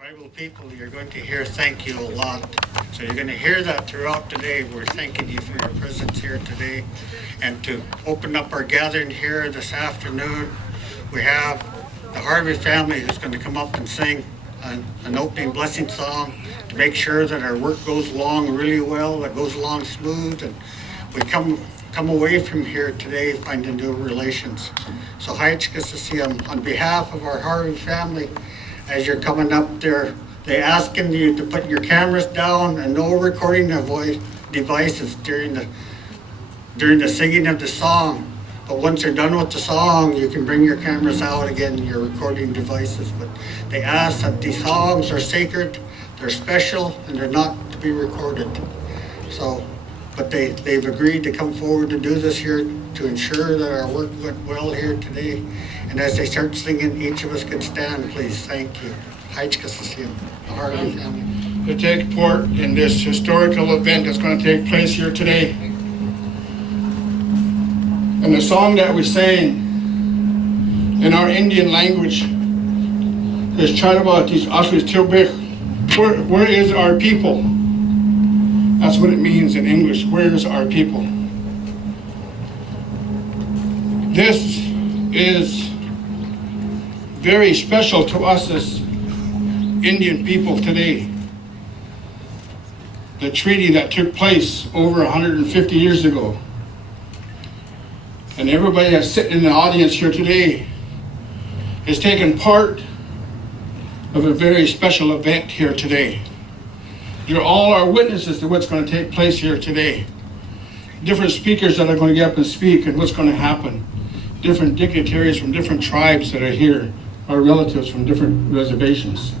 Tribal people, you're going to hear thank you a lot. So you're going to hear that throughout today. We're thanking you for your presence here today. And to open up our gathering here this afternoon, we have the Harvey family who's going to come up and sing an opening blessing song to make sure that our work goes along really well, that goes along smooth, and we come away from here today finding new relations. So on behalf of our Harvey family, as you're coming up there, they're asking you to put your cameras down and no recording devices during the singing of the song. But once you're done with the song, you can bring your cameras out again, your recording devices. But they ask that these songs are sacred, they're special, and they're not to be recorded. So, but they've agreed to come forward to do this here to ensure that our work went well here today. And as they start singing, each of us can stand, please. Thank you. The Harvey family. To take part in this historical event that's going to take place here today. And the song that we sang in our Indian language is where is our people? That's what it means in English. Where is our people? This is very special to us as Indian people today. The treaty that took place over 150 years ago. And everybody that's sitting in the audience here today has taken part of a very special event here today. You're all our witnesses to what's going to take place here today. Different speakers that are going to get up and speak and what's going to happen. Different dignitaries from different tribes that are here, our relatives from different reservations.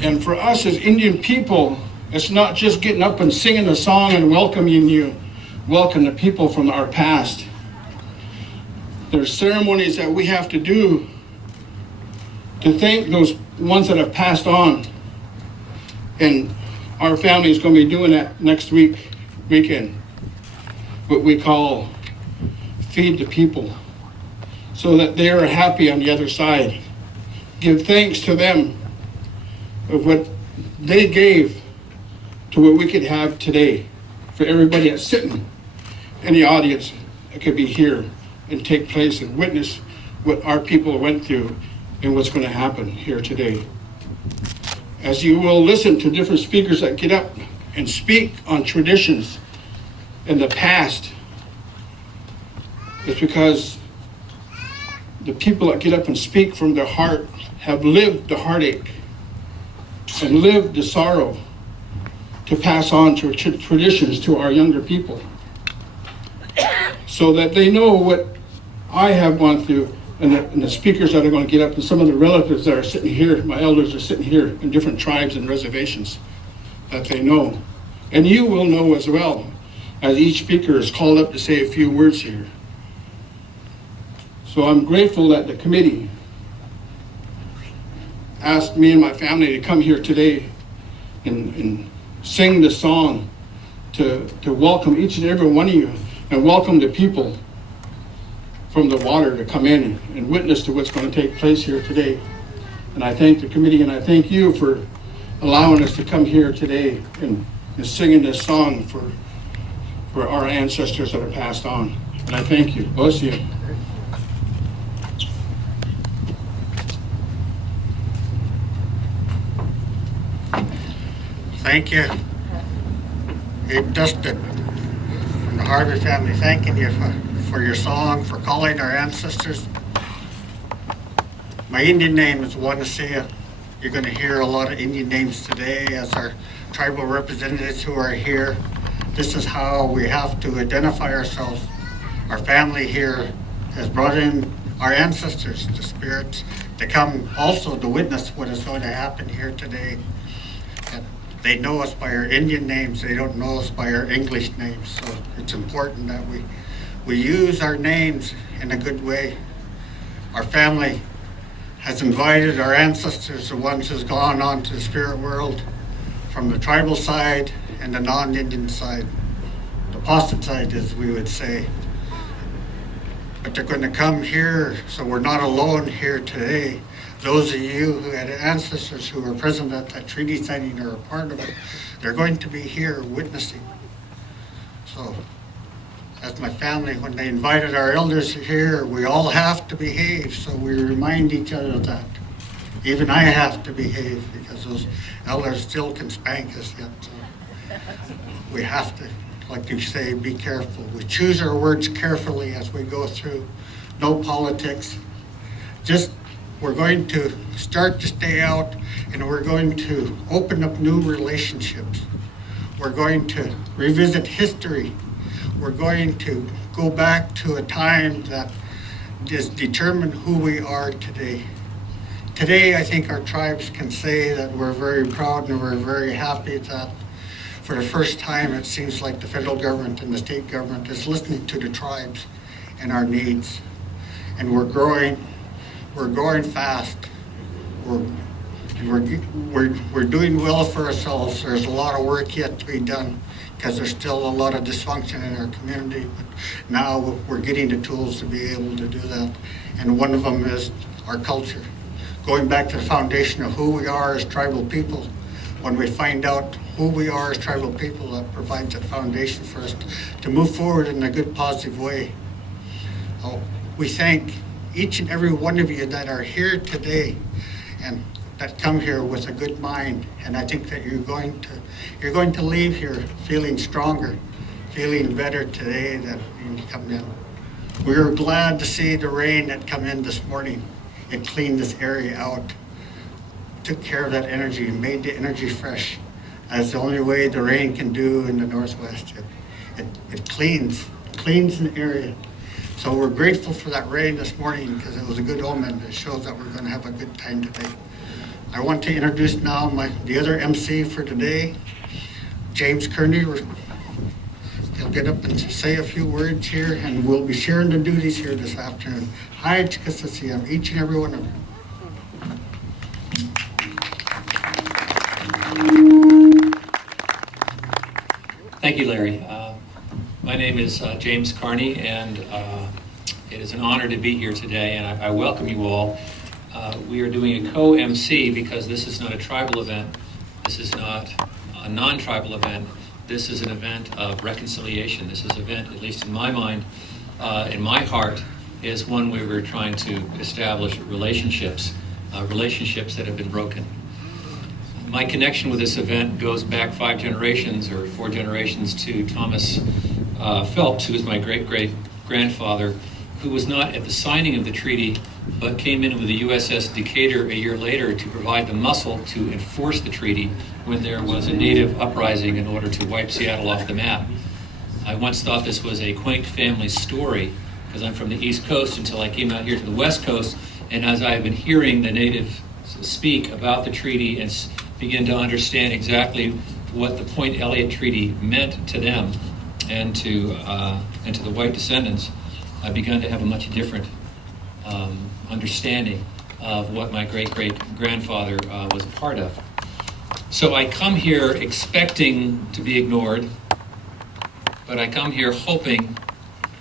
And for us as Indian people, it's not just getting up and singing a song and welcoming you, welcome the people from our past. There's ceremonies that we have to do to thank those ones that have passed on. And our family is going to be doing that next weekend. What we call feed the people, so that they are happy on the other side. Give thanks to them of what they gave to what we could have today. For everybody that's sitting in the audience that could be here and take place and witness what our people went through and what's going to happen here today. As you will listen to different speakers that get up and speak on traditions in the past, it's because the people that get up and speak from their heart have lived the heartache and lived the sorrow to pass on to traditions to our younger people, so that they know what I have gone through, and the speakers that are going to get up, and some of the relatives that are sitting here, my elders are sitting here in different tribes and reservations, that they know. And you will know as well, as each speaker is called up to say a few words here. So I'm grateful that the committee asked me and my family to come here today and sing the song to welcome each and every one of you, and welcome the people from the water to come in and witness to what's going to take place here today. And I thank the committee, and I thank you for allowing us to come here today and singing this song for our ancestors that are passed on. And I thank you. Bless you. Thank you. Abe Dustin from the Harvey family, thanking you for your song, for calling our ancestors. My Indian name is Wanasea. You're going to hear a lot of Indian names today as our tribal representatives who are here. This is how we have to identify ourselves. Our family here has brought in our ancestors, the spirits, to come also to witness what is going to happen here today. They know us by our Indian names. They don't know us by our English names. So it's important that we use our names in a good way. Our family has invited our ancestors, the ones who's gone on to the spirit world, from the tribal side and the non-Indian side, the apostate side, as we would say. but they're going to come here, so we're not alone here today. Those of you who had ancestors who were present at that treaty signing or a part of it, they're going to be here witnessing. So, as my family, when they invited our elders here, we all have to behave, so we remind each other of that. Even I have to behave because those elders still can spank us yet. So we have to, like you say, be careful. We choose our words carefully as we go through. No politics. Just, we're going to start to stay out, and we're going to open up new relationships. We're going to revisit history. We're going to go back to a time that just determined who we are today. Today, I think our tribes can say that we're very proud and we're very happy that for the first time, it seems like the federal government and the state government is listening to the tribes and our needs. And we're growing fast. We're doing well for ourselves. There's a lot of work yet to be done because there's still a lot of dysfunction in our community. But now we're getting the tools to be able to do that. And one of them is our culture. Going back to the foundation of who we are as tribal people. When we find out who we are as tribal people, that provides a foundation for us to move forward in a good, positive way. Oh, we thank each and every one of you that are here today and that come here with a good mind. And I think that you're going to leave here feeling stronger, feeling better today than you come in. We were glad to see the rain that come in this morning. It cleaned this area out, took care of that energy, made the energy fresh. That's the only way the rain can do in the Northwest. It cleans an area. So we're grateful for that rain this morning because it was a good omen. It shows that we're going to have a good time today. I want to introduce now the other MC for today, James Kearney. He'll get up and say a few words here, and we'll be sharing the duties here this afternoon. Hi, Chikasasiam, each and every one of you. Thank you, Larry. My name is James Kearney, and it is an honor to be here today, and I welcome you all. We are doing a co-MC because this is not a tribal event. This is not a non-tribal event. This is an event of reconciliation. This is an event, at least in my mind, in my heart, is one where we're trying to establish relationships that have been broken. My connection with this event goes back 5 generations or 4 generations to Thomas Phelps, who was my great-great-grandfather, who was not at the signing of the treaty, but came in with the USS Decatur a year later to provide the muscle to enforce the treaty when there was a native uprising in order to wipe Seattle off the map. I once thought this was a quaint family story because I'm from the East Coast until I came out here to the West Coast, and as I have been hearing the natives speak about the treaty and begin to understand exactly what the Point Elliott Treaty meant to them and to the white descendants, I began to have a much different understanding of what my great-great-grandfather was a part of. So I come here expecting to be ignored, but I come here hoping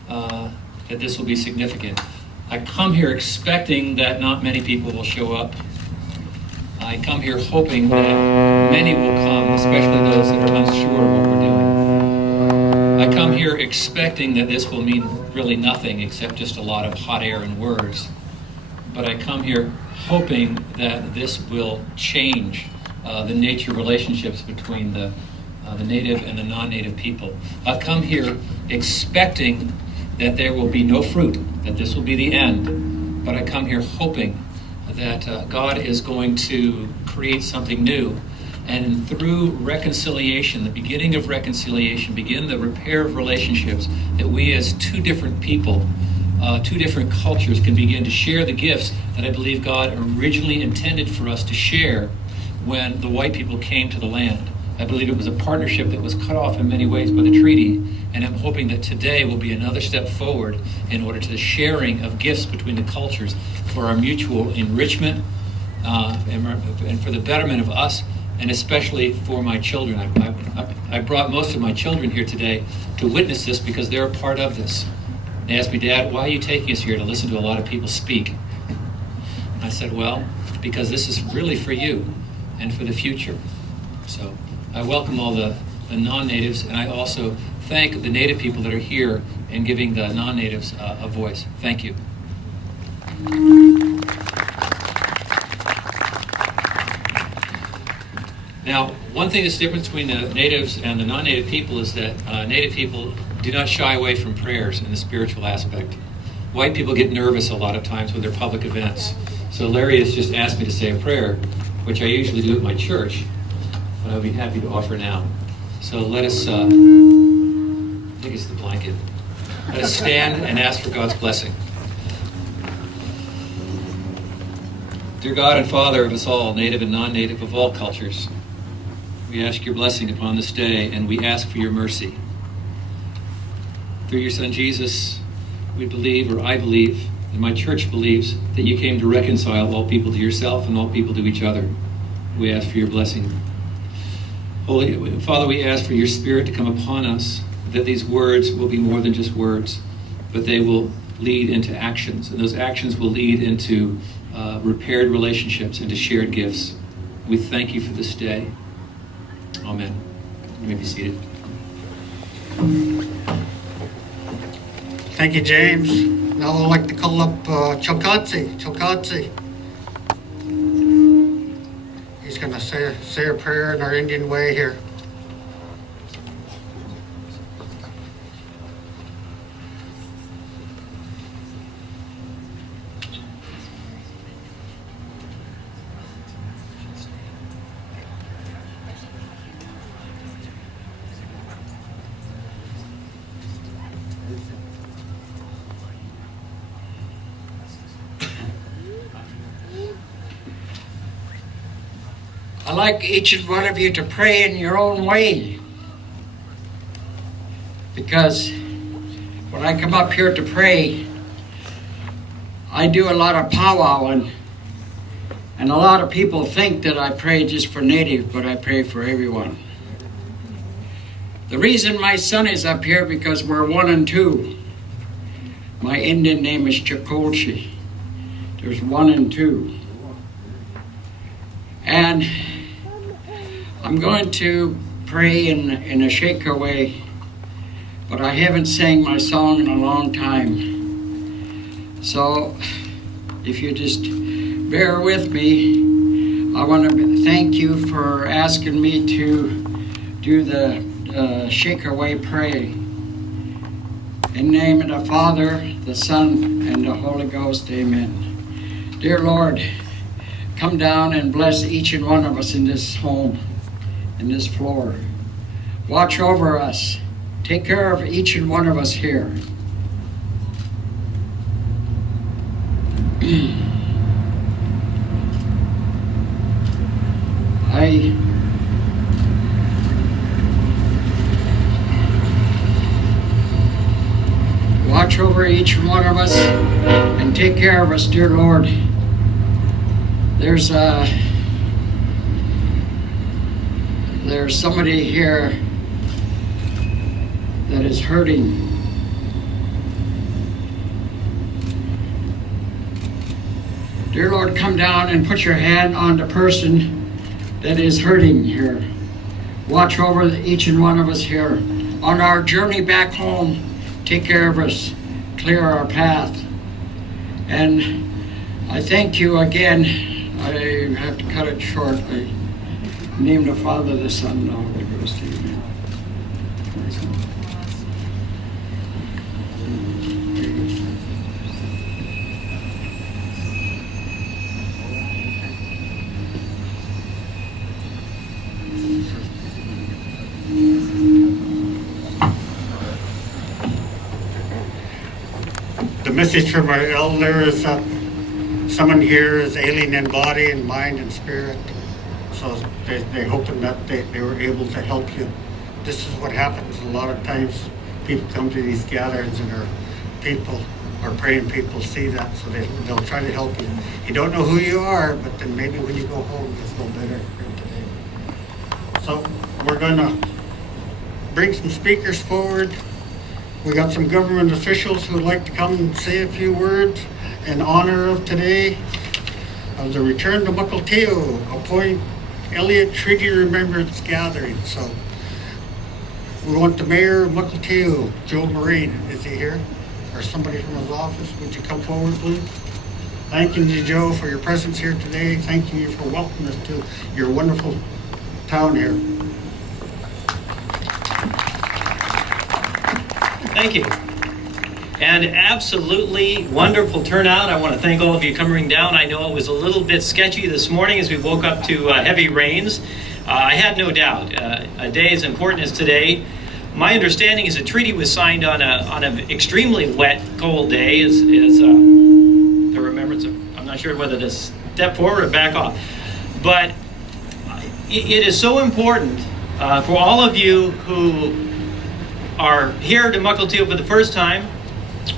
that this will be significant. I come here expecting that not many people will show up. I come here hoping that many will come, especially those that are unsure of what we're doing. I come here expecting that this will mean really nothing except just a lot of hot air and words. But I come here hoping that this will change the nature relationships between the native and the non-native people. I come here expecting that there will be no fruit, that this will be the end. But I come here hoping that God is going to create something new. And through reconciliation, the beginning of reconciliation, begin the repair of relationships, that we as two different people, two different cultures can begin to share the gifts that I believe God originally intended for us to share when the white people came to the land. I believe it was a partnership that was cut off in many ways by the treaty, and I'm hoping that today will be another step forward in order to the sharing of gifts between the cultures for our mutual enrichment and for the betterment of us, and especially for my children. I brought most of my children here today to witness this because they're a part of this. They asked me, Dad, why are you taking us here to listen to a lot of people speak? And I said, well, because this is really for you and for the future. So I welcome all the non-natives, and I also thank the native people that are here and giving the non-natives a voice. Thank you. Now, one thing that's different between the natives and the non-native people is that native people do not shy away from prayers in the spiritual aspect. White people get nervous a lot of times with their public events. So Larry has just asked me to say a prayer, which I usually do at my church, but I'll be happy to offer now. So let us, I think it's the blanket. Let us stand and ask for God's blessing. Dear God and Father of us all, native and non-native of all cultures, we ask your blessing upon this day, and we ask for your mercy. Through your Son Jesus, we believe, or I believe, and my church believes, that you came to reconcile all people to yourself and all people to each other. We ask for your blessing. Holy Father, we ask for your Spirit to come upon us, that these words will be more than just words, but they will lead into actions, and those actions will lead into repaired relationships, into shared gifts. We thank you for this day. Amen. You may be seated. Thank you, James. Now I'd like to call up Chilkotse. He's going to say a prayer in our Indian way here. I'd like each and one of you to pray in your own way. Because when I come up here to pray, I do a lot of powwowing. And a lot of people think that I pray just for native, but I pray for everyone. The reason my son is up here because we're 1 and 2. My Indian name is Chakolchi. There's 1 and 2. And I'm going to pray in a Shaker way, but I haven't sang my song in a long time. So if you just bear with me, I want to thank you for asking me to do the Shaker way pray. In the name of the Father, the Son, and the Holy Ghost, amen. Dear Lord, come down and bless each and one of us in this home, in this floor. Watch over us. Take care of each and one of us here. Watch over each one of us and take care of us, dear Lord. There's somebody here that is hurting. Dear Lord, come down and put your hand on the person that is hurting here. Watch over each and one of us here. On our journey back home, take care of us, clear our path. And I thank you again. I have to cut it short. I name the Father, the Son, and the Holy Ghost. Amen. The message from our elder is that someone here is alien in body and mind and spirit. So they're hoping that they were able to help you. This is what happens. A lot of times people come to these gatherings and our praying people see that, so they'll try to help you. You don't know who you are, but then maybe when you go home, you'll feel better today. So we're going to bring some speakers forward. We got some government officials who would like to come and say a few words in honor of today, of the return to Mukilteo, a Point Elliott Treaty Remembrance gathering. So we want the mayor of Mukilteo, Joe Marine. Is he here? Or somebody from his office? Would you come forward, please? Thanking you, Joe, for your presence here today. Thanking you for welcoming us to your wonderful town here. Thank you. And absolutely wonderful turnout. I want to thank all of you coming down. I know it was a little bit sketchy this morning as we woke up to heavy rains. I had no doubt. A day as important as today. My understanding is a treaty was signed on an extremely wet, cold day. Is the remembrance of, I'm not sure whether to step forward or back off. But it is so important for all of you who are here to Mukilteo for the first time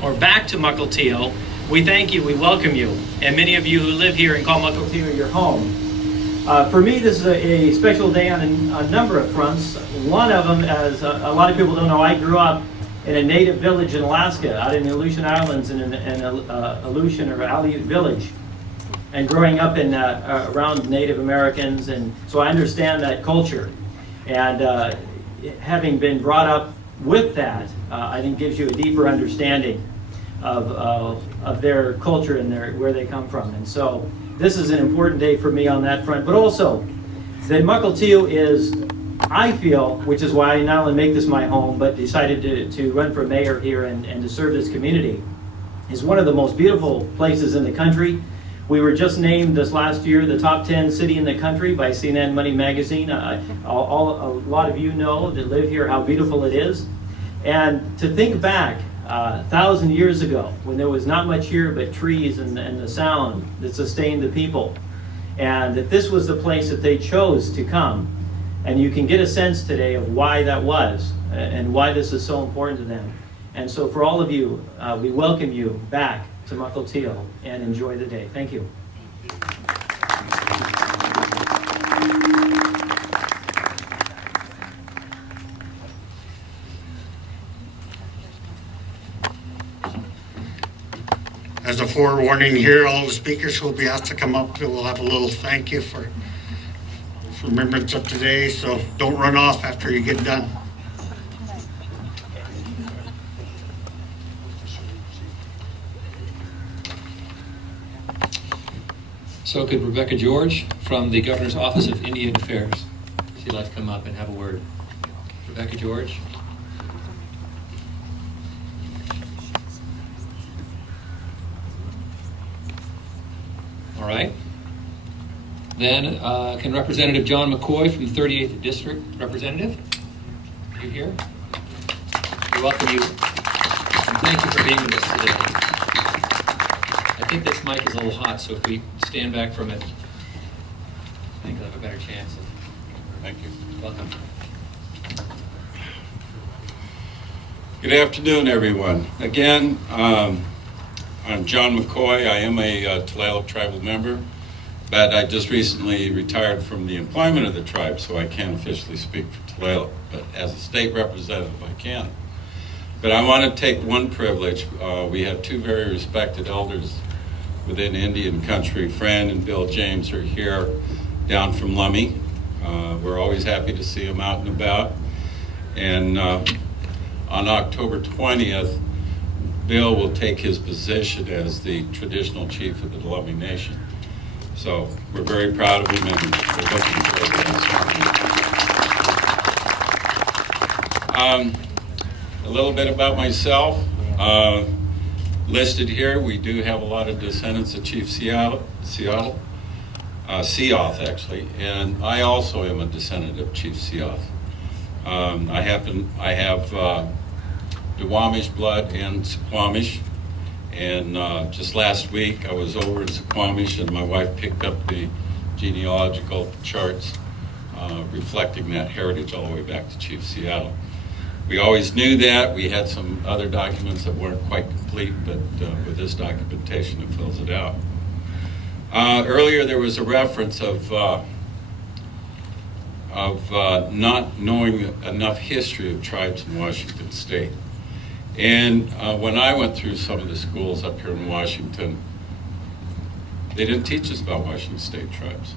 or back to Mukilteo. We thank you, we welcome you. And many of you who live here and call Mukilteo your home. For me, this is a special day on a number of fronts. One of them, as a lot of people don't know, I grew up in a native village in Alaska, out in the Aleutian Islands, in an Aleutian or Aleut village. And growing up in around Native Americans, and so I understand that culture. And having been brought up with that, I think gives you a deeper understanding of their culture and where they come from. And so this is an important day for me on that front. But also, that Mukilteo is, I feel, which is why I not only make this my home, but decided to run for mayor here and to serve this community, is one of the most beautiful places in the country. We were just named this last year the top 10 city in the country by CNN Money Magazine. A lot of you know that live here how beautiful it is. And to think back 1,000 years ago, when there was not much here but trees and the sound that sustained the people, and that this was the place that they chose to come. And you can get a sense today of why that was and why this is so important to them. And so for all of you, we welcome you back to Mukilteo and enjoy the day. Thank you. As a forewarning here, all the speakers who will be asked to come up, we'll have a little thank you for remembrance of today, so don't run off after you get done. So could Rebecca George from the Governor's Office of Indian Affairs, she'd like to come up and have a word. Rebecca George. All right. Then can Representative John McCoy from the 38th District, Representative, are you here? We welcome you and thank you for being with us today. I think this mic is a little hot, so if we stand back from it, I think I'll have a better chance. Thank you. Welcome. Good afternoon, everyone. Again, I'm John McCoy. I am a Tulalip tribal member, but I just recently retired from the employment of the tribe, so I can't officially speak for Tulalip, but as a state representative, I can. But I want to take one privilege. We have two very respected elders within Indian country. Fran and Bill James are here down from Lummi. We're always happy to see them out and about. And on October 20th, Bill will take his position as the traditional chief of the Lummi Nation. So we're very proud of him and we're looking forward to that. A little bit about myself. Listed here, we do have a lot of descendants of Chief Seoth actually, and I also am a descendant of Chief Seoth. I have Duwamish blood and Suquamish, and just last week I was over in Suquamish and my wife picked up the genealogical charts reflecting that heritage all the way back to Chief Seoth. We always knew that. We had some other documents that weren't quite complete, but with this documentation it fills it out. Earlier there was a reference of not knowing enough history of tribes in Washington State. And when I went through some of the schools up here in Washington, they didn't teach us about Washington State tribes.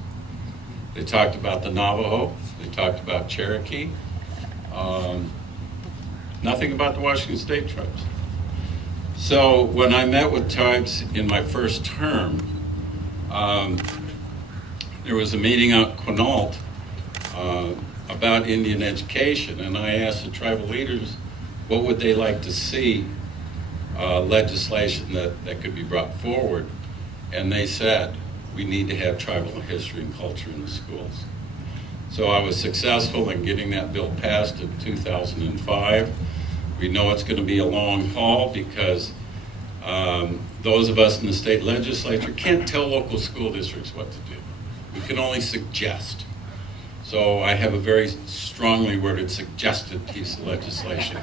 They talked about the Navajo, they talked about Cherokee, nothing about the Washington State tribes. So when I met with tribes in my first term, there was a meeting out in Quinault about Indian education, and I asked the tribal leaders what would they like to see legislation that could be brought forward, and they said we need to have tribal history and culture in the schools. So I was successful in getting that bill passed in 2005. We know it's going to be a long haul because those of us in the state legislature can't tell local school districts what to do. We can only suggest. So I have a very strongly worded suggested piece of legislation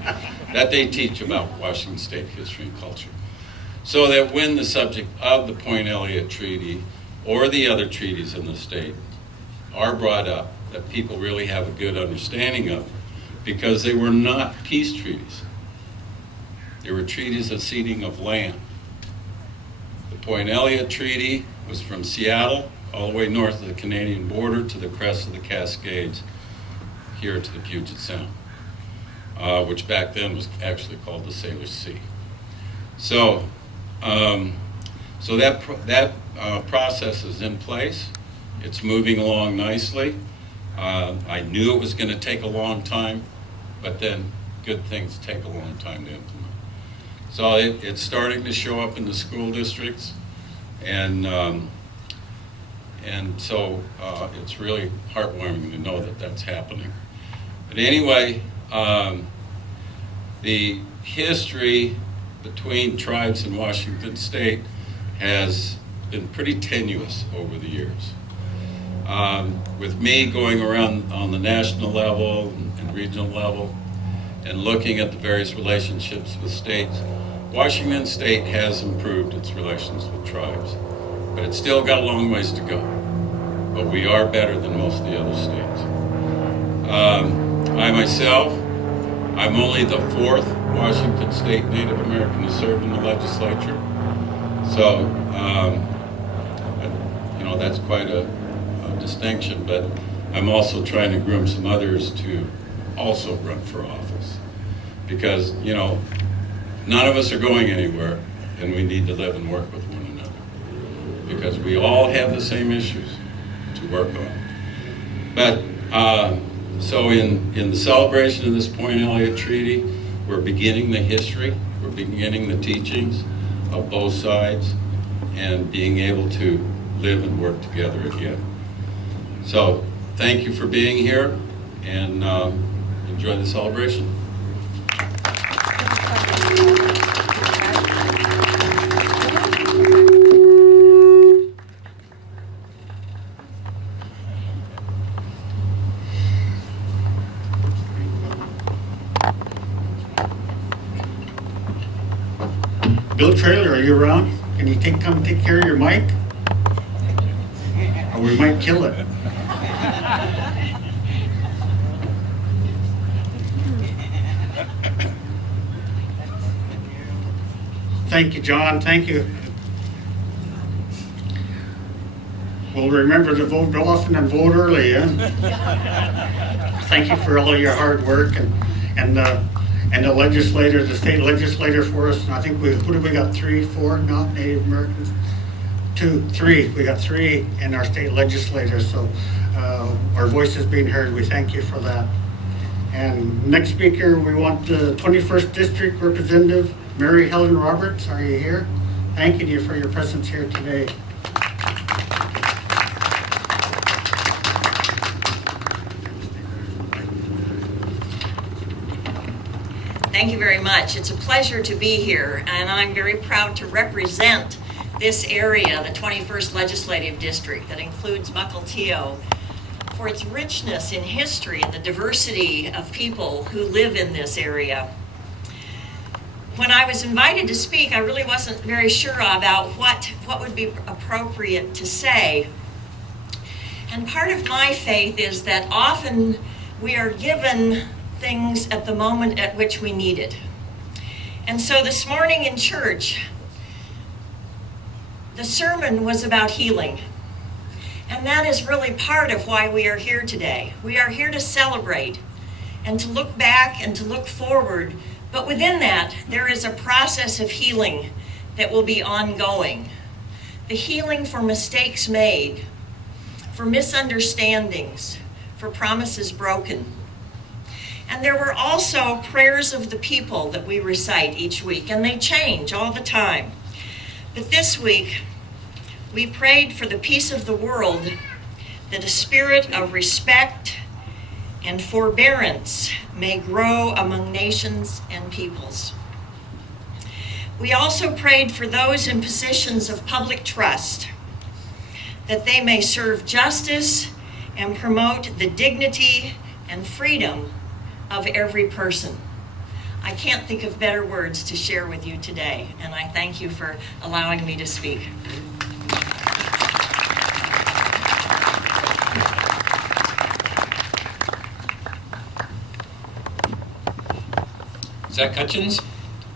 that they teach about Washington State history and culture. So that when the subject of the Point Elliott Treaty or the other treaties in the state are brought up, that people really have a good understanding of, because they were not peace treaties. They were treaties of ceding of land. The Point Elliott Treaty was from Seattle all the way north of the Canadian border to the crest of the Cascades here to the Puget Sound, which back then was actually called the Sailor's Sea. So, that process is in place. It's moving along nicely. I knew it was going to take a long time, but then good things take a long time to implement. So it's starting to show up in the school districts, and so it's really heartwarming to know that that's happening. But anyway, the history between tribes in Washington State has been pretty tenuous over the years. With me going around on the national level and regional level and looking at the various relationships with states, Washington State has improved its relations with tribes, but it's still got a long ways to go. But we are better than most of the other states. I myself, I'm only the 4th Washington State Native American to serve in the legislature. So, that's quite a distinction, but I'm also trying to groom some others to also run for office. Because, none of us are going anywhere, and we need to live and work with one another. Because we all have the same issues to work on. But, so in the celebration of this Point Elliott Treaty, we're beginning the history, we're beginning the teachings of both sides, and being able to live and work together again. So, thank you for being here, and enjoy the celebration. Bill Trailer, are you around? Can you come take care of your mic? Or we might kill it. Thank you, John. Thank you. We'll remember to vote often and vote early. Thank you for all of your hard work and the legislator, the state legislator for us. And I think who do we got? 3, 4 not Native Americans? 2, 3. We got 3 in our state legislators. So our voice is being heard. We thank you for that. And next speaker, we want the 21st District Representative, Mary Helen Roberts. Are you here? Thanking you for your presence here today. Thank you very much. It's a pleasure to be here, and I'm very proud to represent this area, the 21st Legislative District, that includes Mukilteo, for its richness in history and the diversity of people who live in this area. When I was invited to speak, I really wasn't very sure about what would be appropriate to say. And part of my faith is that often we are given things at the moment at which we need it. And so this morning in church, the sermon was about healing. And that is really part of why we are here today. We are here to celebrate and to look back and to look forward. But within that, there is a process of healing that will be ongoing. The healing for mistakes made, for misunderstandings, for promises broken. And there were also prayers of the people that we recite each week, and they change all the time. But this week, we prayed for the peace of the world, that a spirit of respect and forbearance may grow among nations and peoples. We also prayed for those in positions of public trust, that they may serve justice and promote the dignity and freedom of every person. I can't think of better words to share with you today, and I thank you for allowing me to speak. Zach Hutchins,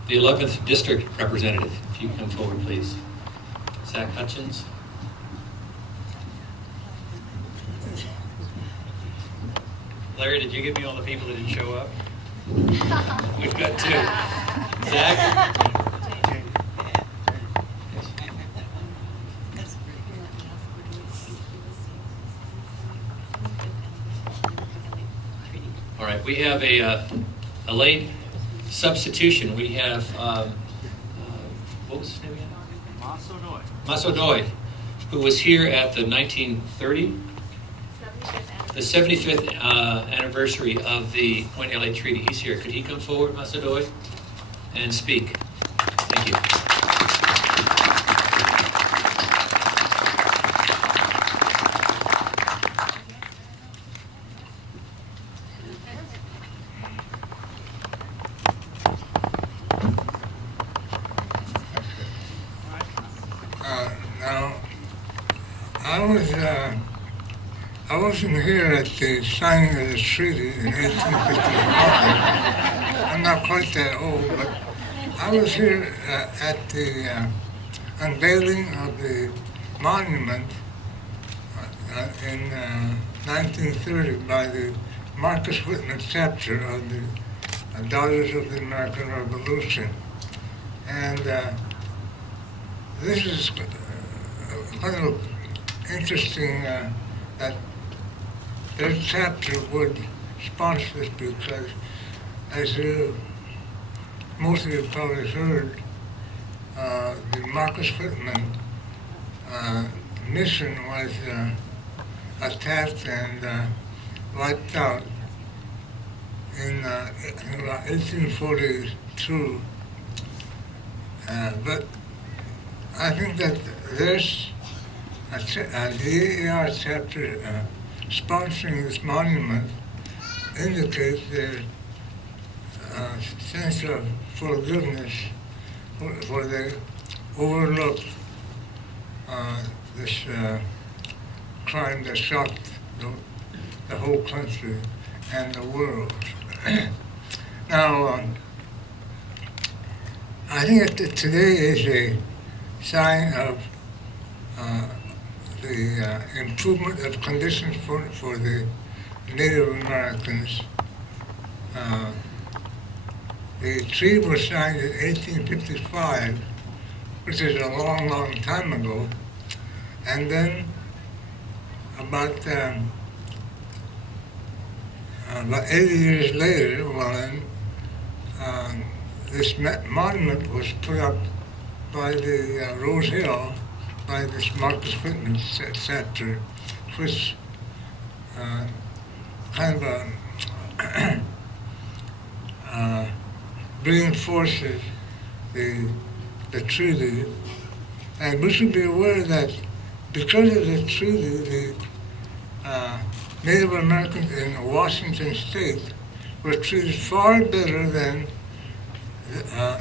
the 11th District Representative. If you come forward, please. Zach Hutchins. Larry, did you give me all the people that didn't show up? We've got two. Zach? All right, we have a late substitution. We have, what was his name again? Masodoy, who was here at the 1930, the 75th anniversary of the Point Elliott Treaty. He's here. Could he come forward, Masodoy, and speak? Thank you. Now, I wasn't here at the signing of the treaty in 1855. I'm not quite that old, but I was here at the unveiling of the monument in 1930 by the Marcus Whitman chapter of the Daughters of the American Revolution. And this is kind of interesting that their chapter would sponsor this, because as most of you probably heard, the Marcus Whitman mission was attacked and wiped out in about 1842. But I think that there's a DAR chapter sponsoring this monument indicates their sense of forgiveness for they overlooked this crime that shocked the whole country and the world. Now, I think that today is a sign of the improvement of conditions for the Native Americans. The treaty was signed in 1855, which is a long, long time ago. And then about 80 years later, this monument was put up by the Rose Hill, by this Marcus Whitman chapter, which kind of reinforces the treaty. And we should be aware that because of the treaty, the Native Americans in Washington State were treated far better than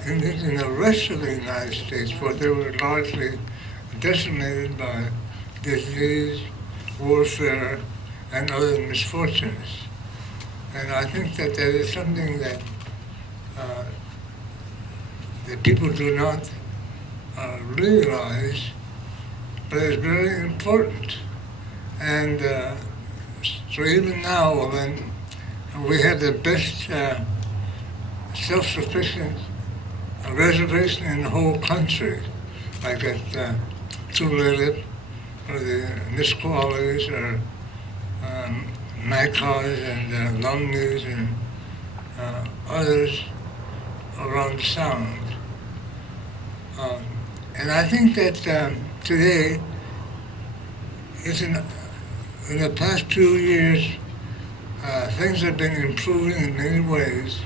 in the rest of the United States, where they were largely decimated by disease, warfare, and other misfortunes. And I think that there is something that the people do not realize, but it's very important. And so even now, when we have the best self-sufficient reservation in the whole country, like at Tulalip, or the Nisquallies, or Maicas, and Lummis, and others around the Sound. And I think that today, in the past 2 years, things have been improving in many ways,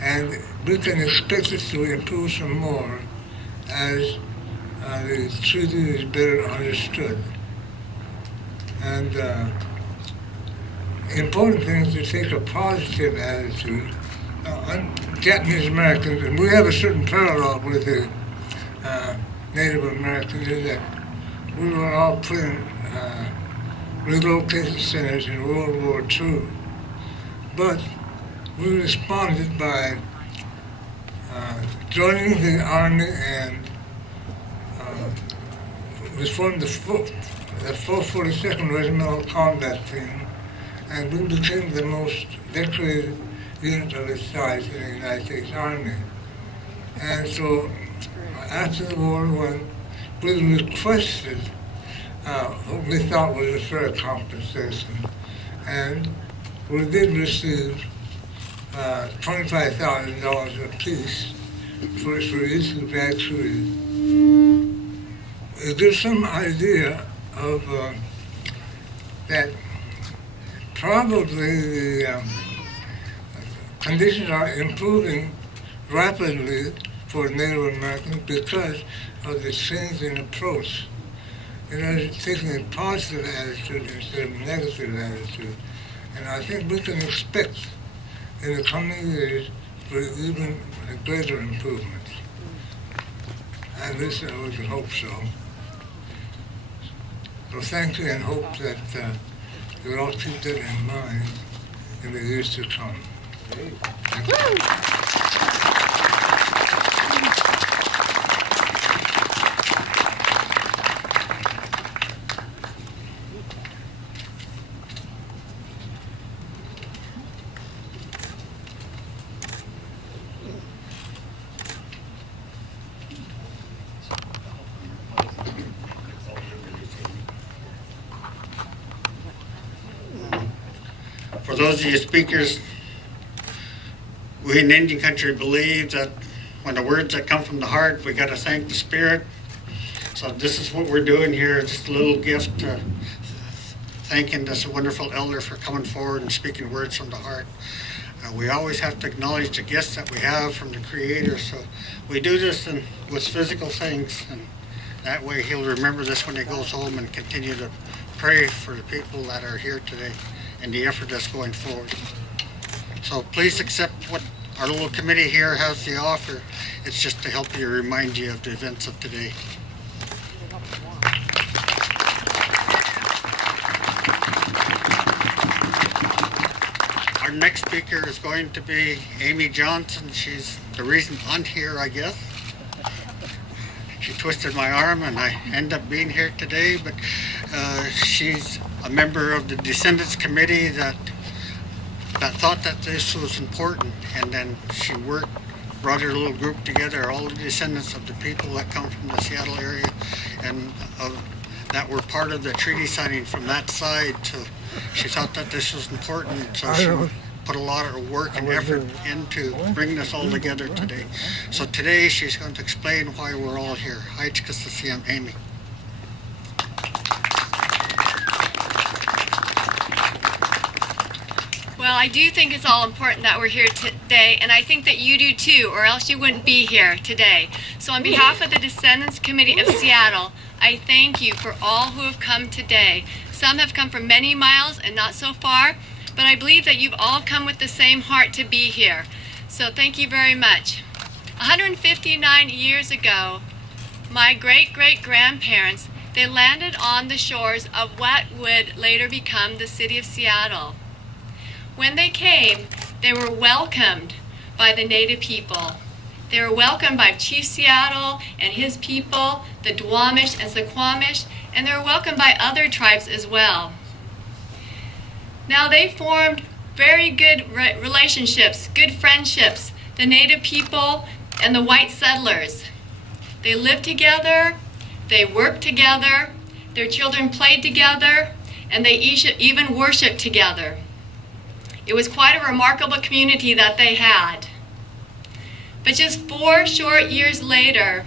and we can expect it to improve some more as the treaty is better understood. And the important thing is to take a positive attitude. Japanese Americans, and we have a certain parallel with the Native Americans, in that we were all put in relocation centers in World War II. But we responded by joining the Army, and we formed the 442nd Regimental Combat Team, and we became the most decorated unit of its size in the United States Army. And so after the war, when we requested what we thought was a fair compensation, and we did receive $25,000 apiece for each of the activities. It gives some idea of that probably the conditions are improving rapidly for Native Americans because of the change in approach. You know, taking a positive attitude instead of a negative attitude. And I think we can expect in the coming years for even greater improvements. At least I would hope so. So thank you, and hope that you'll all keep that in mind in the years to come. Thank you. For those of you speakers, we in Indian country believe that when the words that come from the heart, we got to thank the Spirit. So this is what we're doing here, just a little gift, thanking this wonderful elder for coming forward and speaking words from the heart. We always have to acknowledge the gifts that we have from the Creator. So we do this with physical things, and that way He'll remember this when He goes home, and continue to pray for the people that are here today and the effort that's going forward. So please accept what our little committee here has to offer. It's just to help you, remind you of the events of today. Our next speaker is going to be Amy Johnson. She's the reason I'm here, I guess. She twisted my arm and I end up being here today, but she's a member of the Descendants Committee that thought that this was important, and then she brought her little group together, all the descendants of the people that come from the Seattle area and that were part of the treaty signing from that side. So she thought that this was important, so she put a lot of work and effort into bringing us all together today. So today she's going to explain why we're all here. Hi, Chikasasiam, Amy. Well, I do think it's all important that we're here today, and I think that you do too, or else you wouldn't be here today. So on behalf of the Descendants Committee of Seattle, I thank you for all who have come today. Some have come from many miles and not so far, but I believe that you've all come with the same heart to be here. So thank you very much. 159 years ago, my great-great-grandparents, they landed on the shores of what would later become the city of Seattle. When they came, they were welcomed by the Native people. They were welcomed by Chief Seattle and his people, the Duwamish and Suquamish, and they were welcomed by other tribes as well. Now they formed very good relationships, good friendships, the native people and the white settlers. They lived together, they worked together, their children played together, and they even worshiped together. It was quite a remarkable community that they had. But just 4 short years later,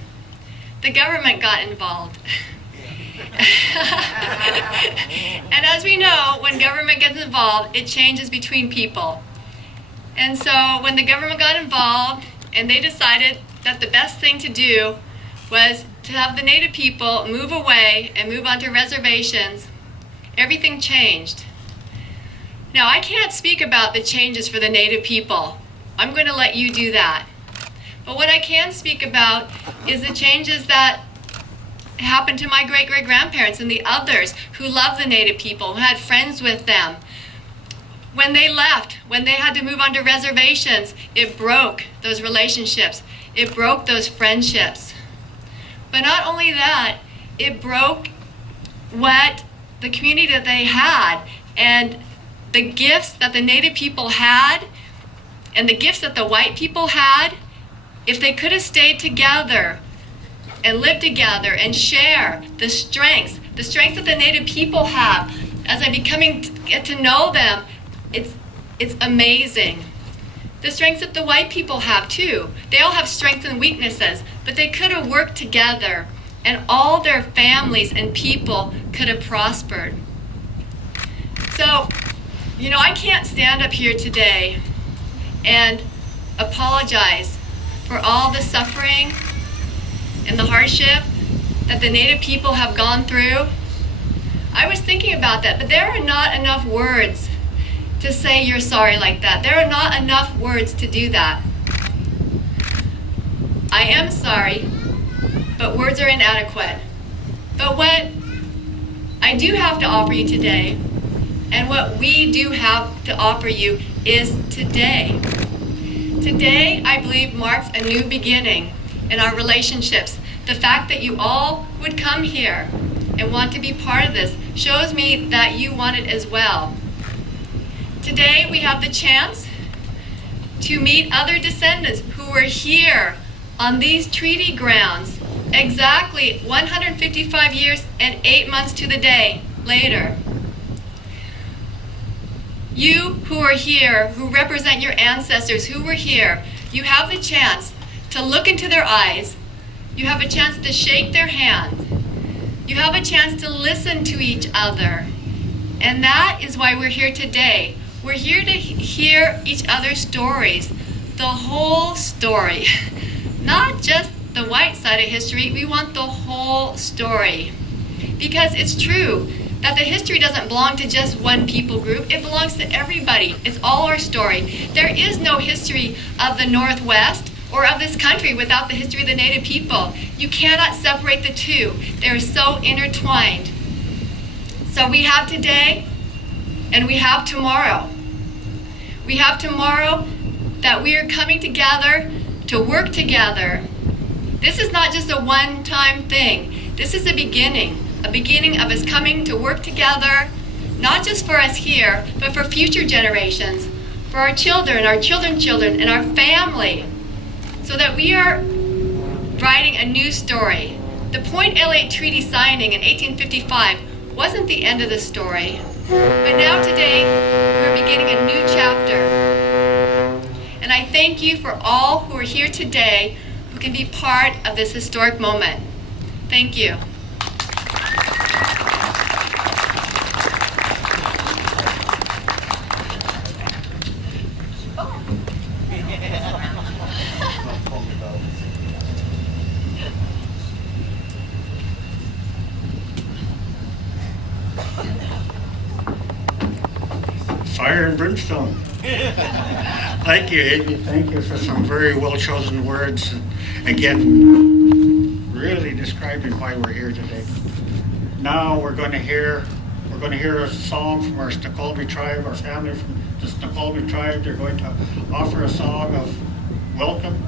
the government got involved. And as we know, when government gets involved, it changes between people. And so when the government got involved and they decided that the best thing to do was to have the native people move away and move onto reservations, everything changed. Now, I can't speak about the changes for the native people. I'm going to let you do that. But what I can speak about is the changes that happened to my great-great-grandparents and the others who loved the native people, who had friends with them. When they left, when they had to move onto reservations, it broke those relationships. It broke those friendships. But not only that, it broke what the community that they had and the gifts that the native people had and the gifts that the white people had. If they could have stayed together and lived together and share the strengths that the native people have, as I get to know them, it's amazing. The strengths that the white people have too. They all have strengths and weaknesses, but they could have worked together and all their families and people could have prospered. So, I can't stand up here today and apologize for all the suffering and the hardship that the native people have gone through. I was thinking about that, but there are not enough words to say you're sorry like that. There are not enough words to do that. I am sorry, but words are inadequate. But what I do have to offer you today, and what we do have to offer you, is today. Today, I believe, marks a new beginning in our relationships. The fact that you all would come here and want to be part of this shows me that you want it as well. Today, we have the chance to meet other descendants who were here on these treaty grounds exactly 155 years and 8 months to the day later. You who are here, who represent your ancestors who were here, you have the chance to look into their eyes. You have a chance to shake their hand. You have a chance to listen to each other. And that is why we're here today. We're here to hear each other's stories, the whole story. Not just the white side of history, we want the whole story. Because it's true that the history doesn't belong to just one people group, it belongs to everybody. It's all our story. There is no history of the Northwest or of this country without the history of the native people. You cannot separate the two. They're so intertwined. So we have today and we have tomorrow. We have tomorrow that we are coming together to work together. This is not just a one-time thing. This is a beginning of us coming to work together, not just for us here, but for future generations, for our children, our children's children, and our family, so that we are writing a new story. The Point Elliott Treaty signing in 1855 wasn't the end of the story, but now today we're beginning a new chapter. And I thank you for all who are here today who can be part of this historic moment. Thank you. Fire and brimstone. Thank you, Amy. Thank you for some very well-chosen words. Again, really describing why we're here today. Now we're going to hear a song from our Snoqualmie tribe, our family from the Snoqualmie tribe. They're going to offer a song of welcome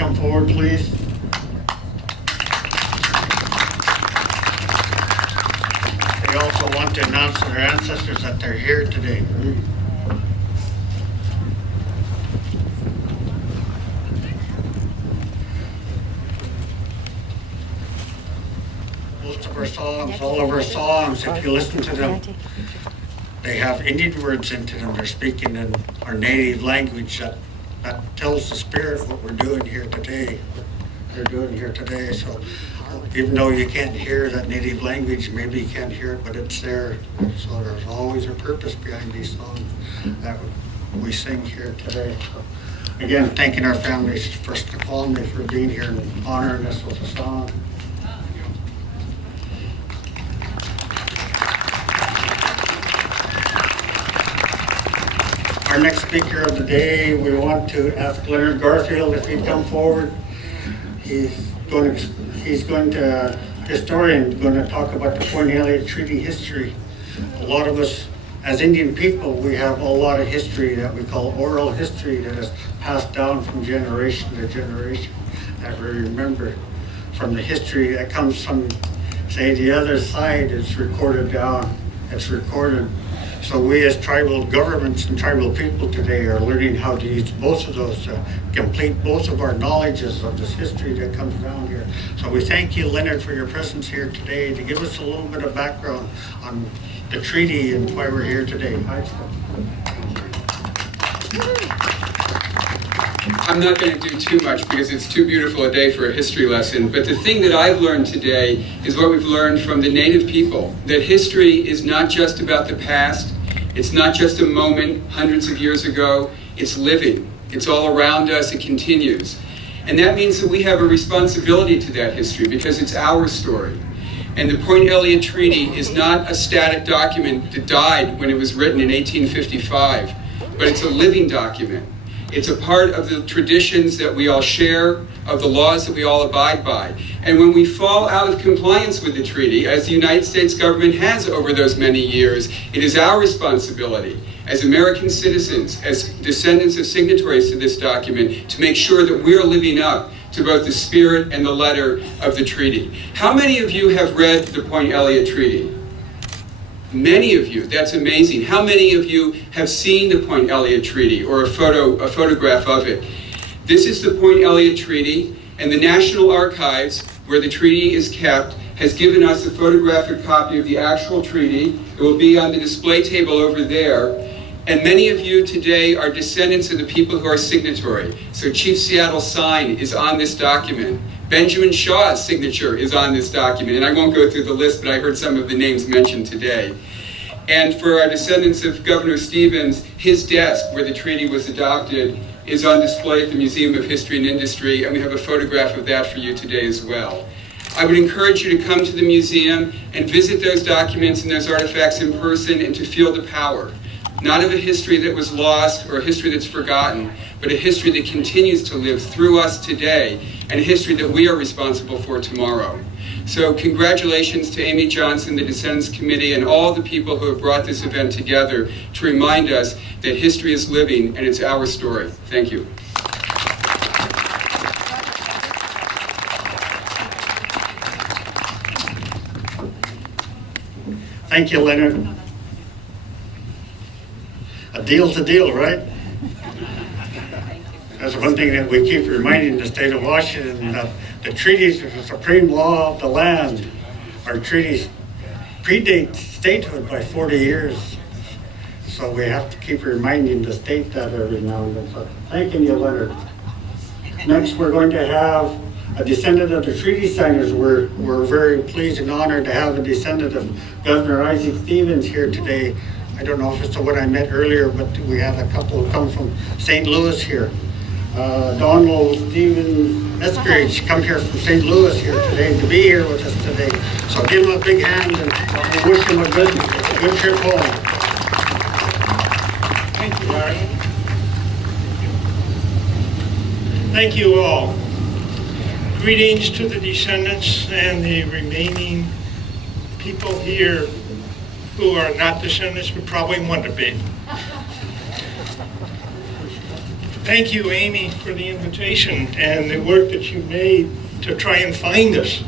come forward, please. We also want to announce to their ancestors that they're here today. Most of our songs, all of our songs, if you listen to them, they have Indian words into them. They're speaking in our native language that tells the spirit what we're doing here today. They're doing here today. So even though you can't hear that native language, maybe you can't hear it, but it's there. So there's always a purpose behind these songs that we sing here today. So again, thanking our families for Snoqualmie for being here and honoring us with a song. Our next speaker of the day, we want to ask Leonard Garfield if he'd come forward. He's going to historian, going to talk about the Point Elliott Treaty history. A lot of us, as Indian people, we have a lot of history that we call oral history that is passed down from generation to generation that we remember. From the history that comes from, say, the other side, it's recorded down, it's recorded. So we as tribal governments and tribal people today are learning how to use both of those to complete both of our knowledges of this history that comes down here. So we thank you, Leonard, for your presence here today to give us a little bit of background on the treaty and why we're here today. Hi, I'm not going to do too much because it's too beautiful a day for a history lesson, but the thing that I've learned today is what we've learned from the Native people, that history is not just about the past, it's not just a moment hundreds of years ago, it's living. It's all around us, it continues. And that means that we have a responsibility to that history because it's our story. And the Point Elliott Treaty is not a static document that died when it was written in 1855, but it's a living document. It's a part of the traditions that we all share, of the laws that we all abide by. And when we fall out of compliance with the treaty, as the United States government has over those many years, it is our responsibility as American citizens, as descendants of signatories to this document, to make sure that we're living up to both the spirit and the letter of the treaty. How many of you have read the Point Elliott Treaty? Many of you, that's amazing. How many of you have seen the Point Elliott Treaty or a photograph of it? This is the Point Elliott Treaty, and the National Archives, where the treaty is kept, has given us a photographic copy of the actual treaty. It will be on the display table over there. And many of you today are descendants of the people who are signatory. So Chief Seattle's sign is on this document. Benjamin Shaw's signature is on this document, and I won't go through the list, but I heard some of the names mentioned today. And for our descendants of Governor Stevens, his desk, where the treaty was adopted, is on display at the Museum of History and Industry, and we have a photograph of that for you today as well. I would encourage you to come to the museum and visit those documents and those artifacts in person and to feel the power, not of a history that was lost or a history that's forgotten, but a history that continues to live through us today, and a history that we are responsible for tomorrow. So congratulations to Amy Johnson, the Descendants Committee, and all the people who have brought this event together to remind us that history is living and it's our story. Thank you. Thank you, Leonard. A deal's a deal, right? That's one thing that we keep reminding the state of Washington, that the treaties are the supreme law of the land. Our treaties predate statehood by 40 years. So we have to keep reminding the state that every now and then. So thanking you, Leonard. Next, we're going to have a descendant of the treaty signers. We're very pleased and honored to have a descendant of Governor Isaac Stevens here today. I don't know if it's the one I met earlier, but we have a couple who come from St. Louis here. Donald Stevens Eskridge come here from St. Louis here today to be here with us today. So give him a big hand and wish him a good trip home. Thank you, Larry. Thank you all. Greetings to the descendants and the remaining people here who are not descendants but probably want to be. thank you, Amy, for the invitation and the work that you made to try and find us,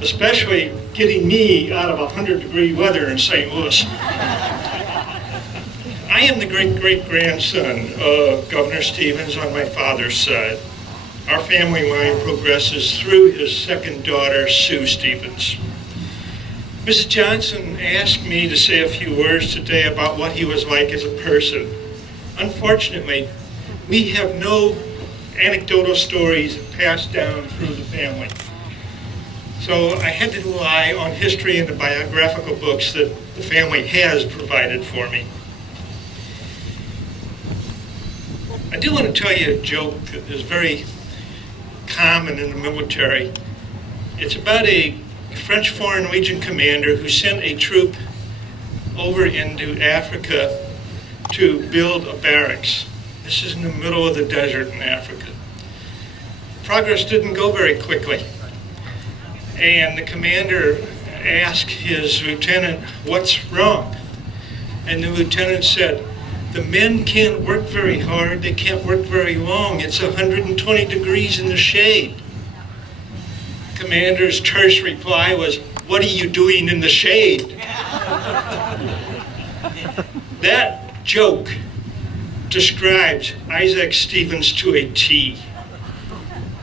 especially getting me out of 100-degree weather in St. Louis. I am the great-great-grandson of Governor Stevens on my father's side. Our family line progresses through his second daughter, Sue Stevens. Mrs. Johnson asked me to say a few words today about what he was like as a person. Unfortunately, we have no anecdotal stories passed down through the family. So I had to rely on history and the biographical books that the family has provided for me. I do want to tell you a joke that is very common in the military. It's about a French Foreign Legion commander who sent a troop over into Africa to build a barracks. This is in the middle of the desert in Africa. Progress didn't go very quickly. And the commander asked his lieutenant, "What's wrong?" And the lieutenant said, "The men can't work very hard, they can't work very long. It's 120 degrees in the shade." Commander's terse reply was, "What are you doing in the shade?" That joke describes Isaac Stevens to a T.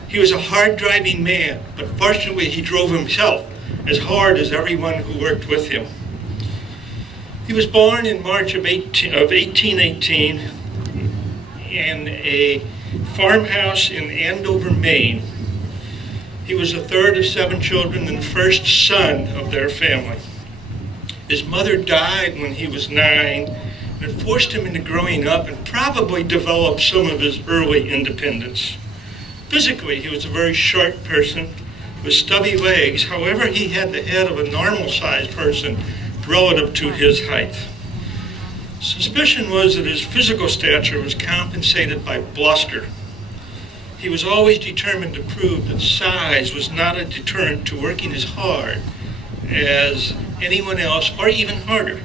He was a hard-driving man, but fortunately he drove himself as hard as everyone who worked with him. He was born in March of 1818 in a farmhouse in Andover, Maine. He was the third of 7 children and the first son of their family. His mother died when he was 9 and it forced him into growing up and probably developed some of his early independence. Physically, he was a very short person with stubby legs. However, he had the head of a normal-sized person relative to his height. Suspicion was that his physical stature was compensated by bluster. He was always determined to prove that size was not a deterrent to working as hard as anyone else, or even harder.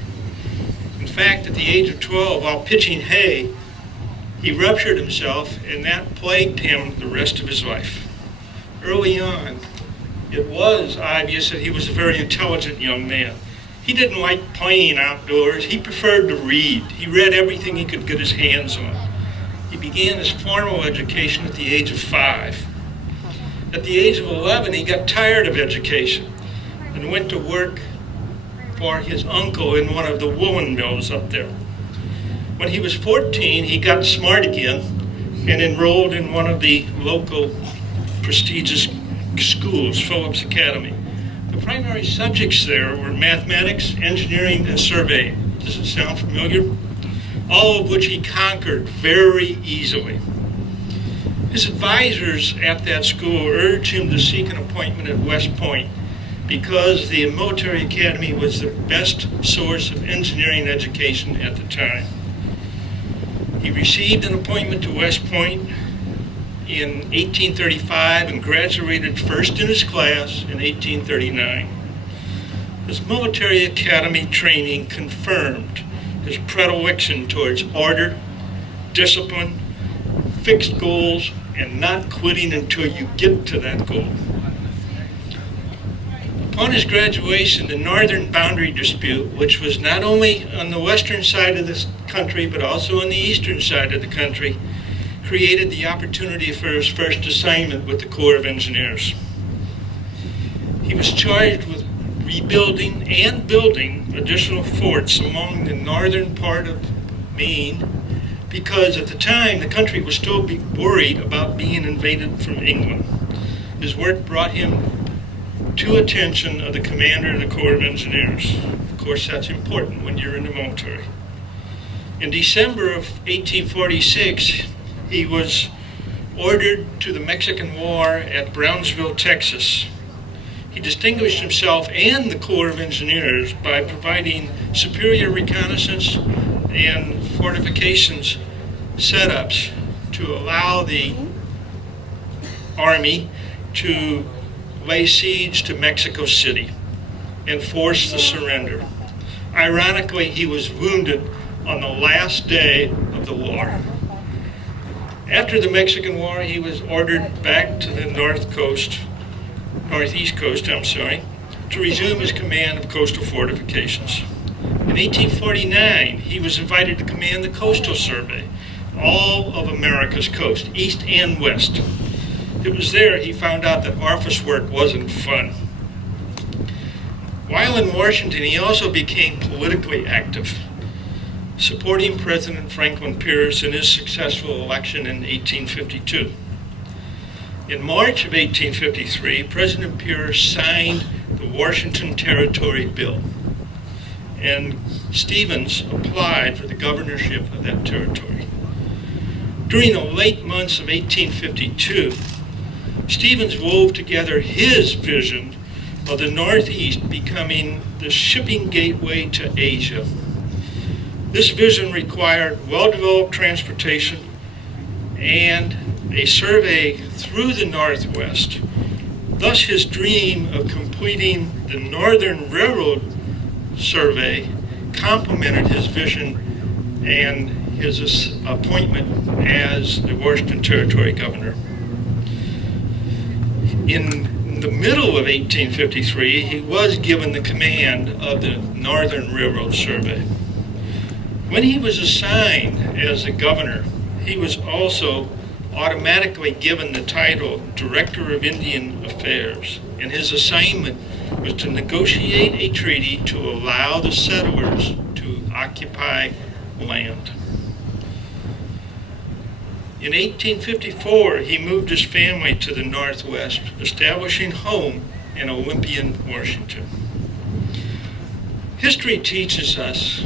In fact, at the age of 12, while pitching hay, he ruptured himself, and that plagued him the rest of his life. Early on, it was obvious that he was a very intelligent young man. He didn't like playing outdoors. He preferred to read. He read everything he could get his hands on. He began his formal education at the age of 5. At the age of 11, he got tired of education and went to work for his uncle in one of the woolen mills up there. When he was 14, he got smart again and enrolled in one of the local prestigious schools, Phillips Academy. The primary subjects there were mathematics, engineering, and surveying. Does it sound familiar? All of which he conquered very easily. His advisors at that school urged him to seek an appointment at West Point because the military academy was the best source of engineering education at the time. He received an appointment to West Point in 1835 and graduated first in his class in 1839. His military academy training confirmed his predilection towards order, discipline, fixed goals, and not quitting until you get to that goal. Upon his graduation, the northern boundary dispute, which was not only on the western side of the country, but also on the eastern side of the country, created the opportunity for his first assignment with the Corps of Engineers. He was charged with rebuilding and building additional forts along the northern part of Maine because at the time the country was still worried about being invaded from England. His work brought him to attention of the commander of the Corps of Engineers. Of course, that's important when you're in the military. In December of 1846, he was ordered to the Mexican War at Brownsville, Texas. He distinguished himself and the Corps of Engineers by providing superior reconnaissance and fortifications setups to allow the Army to lay siege to Mexico City and force the surrender. Ironically, he was wounded on the last day of the war. After the Mexican War, he was ordered back to the northeast coast, to resume his command of coastal fortifications. In 1849, he was invited to command the Coastal Survey, all of America's coast, east and west. It was there he found out that office work wasn't fun. While in Washington, he also became politically active, supporting President Franklin Pierce in his successful election in 1852. In March of 1853, President Pierce signed the Washington Territory Bill, and Stevens applied for the governorship of that territory. During the late months of 1852, Stevens wove together his vision of the Northeast becoming the shipping gateway to Asia. This vision required well-developed transportation and a survey through the Northwest. Thus, his dream of completing the Northern Railroad survey complemented his vision and his appointment as the Washington Territory governor. In the middle of 1853, he was given the command of the Northern Railroad Survey. When he was assigned as the governor, he was also automatically given the title Director of Indian Affairs, and his assignment was to negotiate a treaty to allow the settlers to occupy land. In 1854, he moved his family to the Northwest, establishing home in Olympia, Washington. History teaches us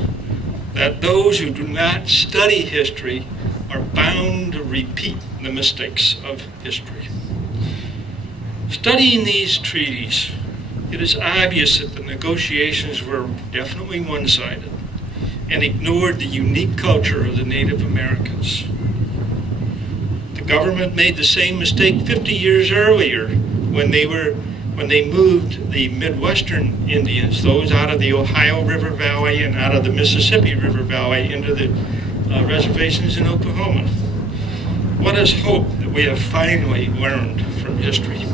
that those who do not study history are bound to repeat the mistakes of history. Studying these treaties, it is obvious that the negotiations were definitely one-sided and ignored the unique culture of the Native Americans. The government made the same mistake 50 years earlier when they moved the Midwestern Indians, those out of the Ohio River Valley and out of the Mississippi River Valley, into the reservations in Oklahoma. Let us hope that we have finally learned from history.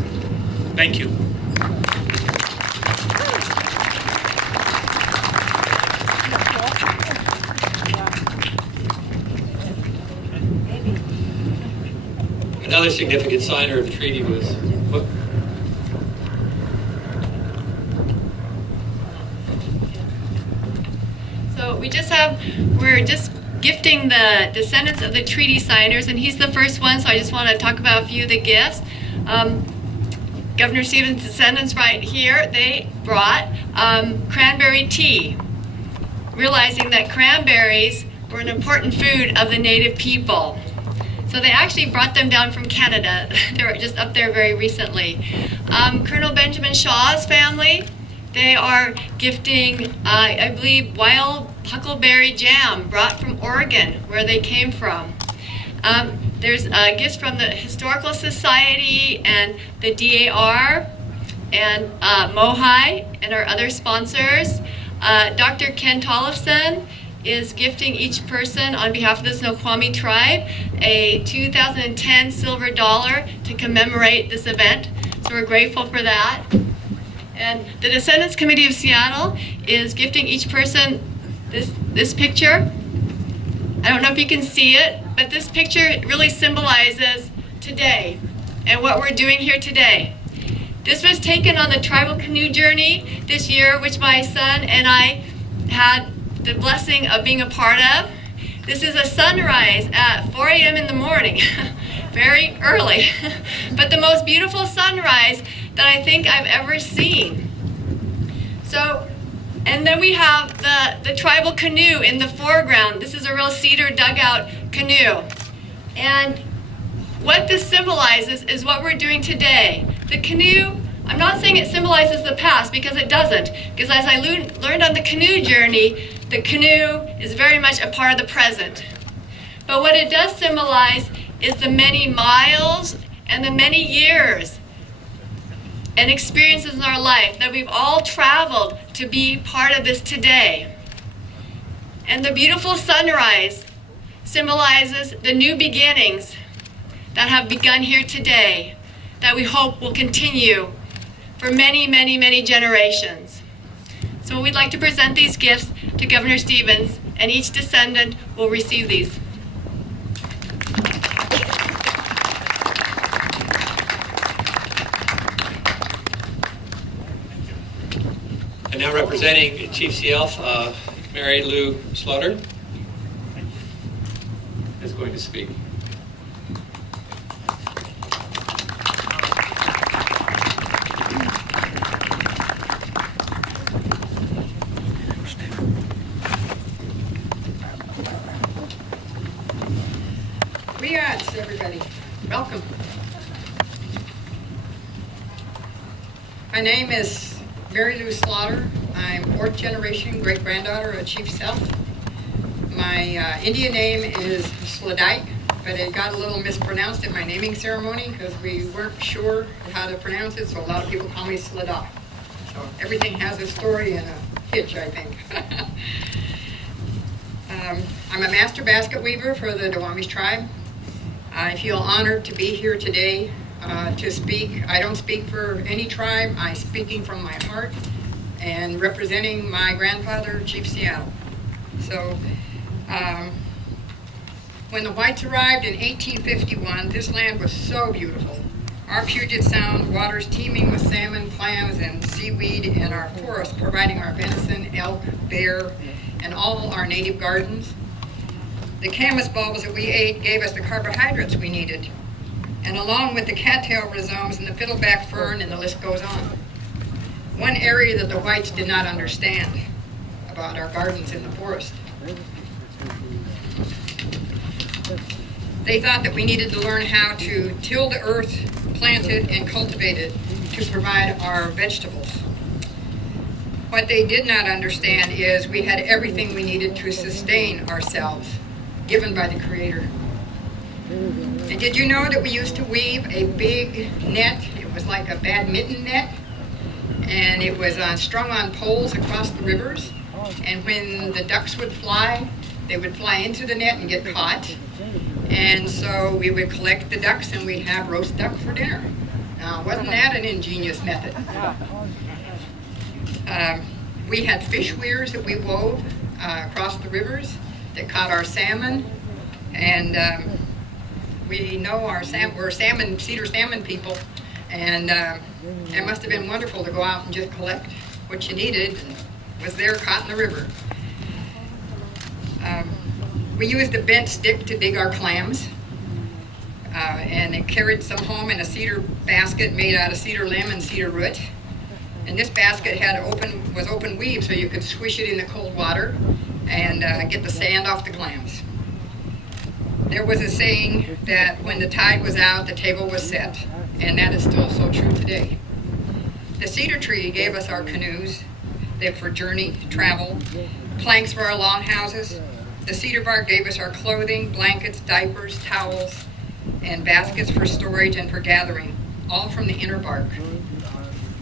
Thank you. Another significant signer of the treaty was we're just gifting the descendants of the treaty signers, and he's the first one, so I just want to talk about a few of the gifts. Governor Stevens' descendants right here, they brought cranberry tea, realizing that cranberries were an important food of the native people. So they actually brought them down from Canada. They were just up there very recently. Colonel Benjamin Shaw's family, they are gifting, I believe, wild huckleberry jam brought from Oregon, where they came from. There's gifts from the Historical Society and the DAR and MOHI and our other sponsors. Dr. Ken Tollefson is gifting each person on behalf of the Snoqualmie tribe a 2010 silver dollar to commemorate this event. So we're grateful for that. And the Descendants Committee of Seattle is gifting each person this picture. I don't know if you can see it, but this picture really symbolizes today and what we're doing here today. This was taken on the tribal canoe journey this year, which my son and I had the blessing of being a part of. This is a sunrise at 4 a.m. in the morning, very early, but the most beautiful sunrise that I think I've ever seen. So, and then we have the tribal canoe in the foreground. This is a real cedar dugout canoe. And what this symbolizes is what we're doing today. The canoe, I'm not saying it symbolizes the past, because it doesn't. Because as I learned on the canoe journey, the canoe is very much a part of the present. But what it does symbolize is the many miles and the many years and experiences in our life that we've all traveled to be part of this today. And the beautiful sunrise symbolizes the new beginnings that have begun here today that we hope will continue for many, many, many generations. So we'd like to present these gifts to Governor Stevens, and each descendant will receive these. And now representing Chief Sealth, Mary Lou Slaughter is going to speak. Riyadh, everybody. Welcome. My name is Mary Lou Slaughter. I'm 4th generation great-granddaughter of Chief Sealth. My Indian name is Sladike, but it got a little mispronounced in my naming ceremony because we weren't sure how to pronounce it, so a lot of people call me Sladak. So everything has a story and a hitch, I think. I'm a master basket weaver for the Duwamish tribe. I feel honored to be here today to speak. I don't speak for any tribe. I'm speaking from my heart and representing my grandfather, Chief Seattle. So when the whites arrived in 1851, this land was so beautiful. Our Puget Sound waters teeming with salmon, clams, and seaweed, and our forests providing our venison, elk, bear, and all our native gardens. The camas bulbs that we ate gave us the carbohydrates we needed, and along with the cattail rhizomes and the fiddleback fern, and the list goes on. One area that the whites did not understand about our gardens in the forest. They thought that we needed to learn how to till the earth, plant it, and cultivate it to provide our vegetables. What they did not understand is we had everything we needed to sustain ourselves, given by the Creator. And did you know that we used to weave a big net? It was like a badminton net, and it was strung on poles across the rivers. And when the ducks would fly, they would fly into the net and get caught. And so we would collect the ducks and we'd have roast duck for dinner. Now, wasn't that an ingenious method? We had fish weirs that we wove across the rivers that caught our salmon. And we know we're cedar salmon people. And it must have been wonderful to go out and just collect what you needed and was there caught in the river. We used a bent stick to dig our clams, and it carried some home in a cedar basket made out of cedar limb and cedar root. And this basket was open weave, so you could swish it in the cold water and get the sand off the clams. There was a saying that when the tide was out, the table was set, and that is still so true today. The cedar tree gave us our canoes, for journey, travel, planks for our longhouses. The cedar bark gave us our clothing, blankets, diapers, towels, and baskets for storage and for gathering, all from the inner bark.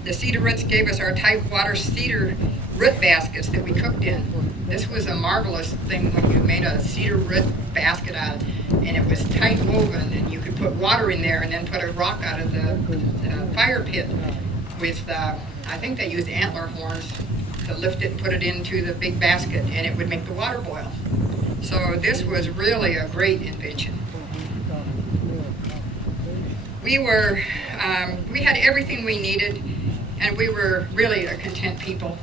The cedar roots gave us our tight water cedar root baskets that we cooked in. This was a marvelous thing when you made a cedar root basket out of it, and it was tight woven, and you could put water in there and then put a rock out of the fire pit with, I think they used antler horns to lift it and put it into the big basket, and it would make the water boil. So this was really a great invention. We had everything we needed, and we were really a content people.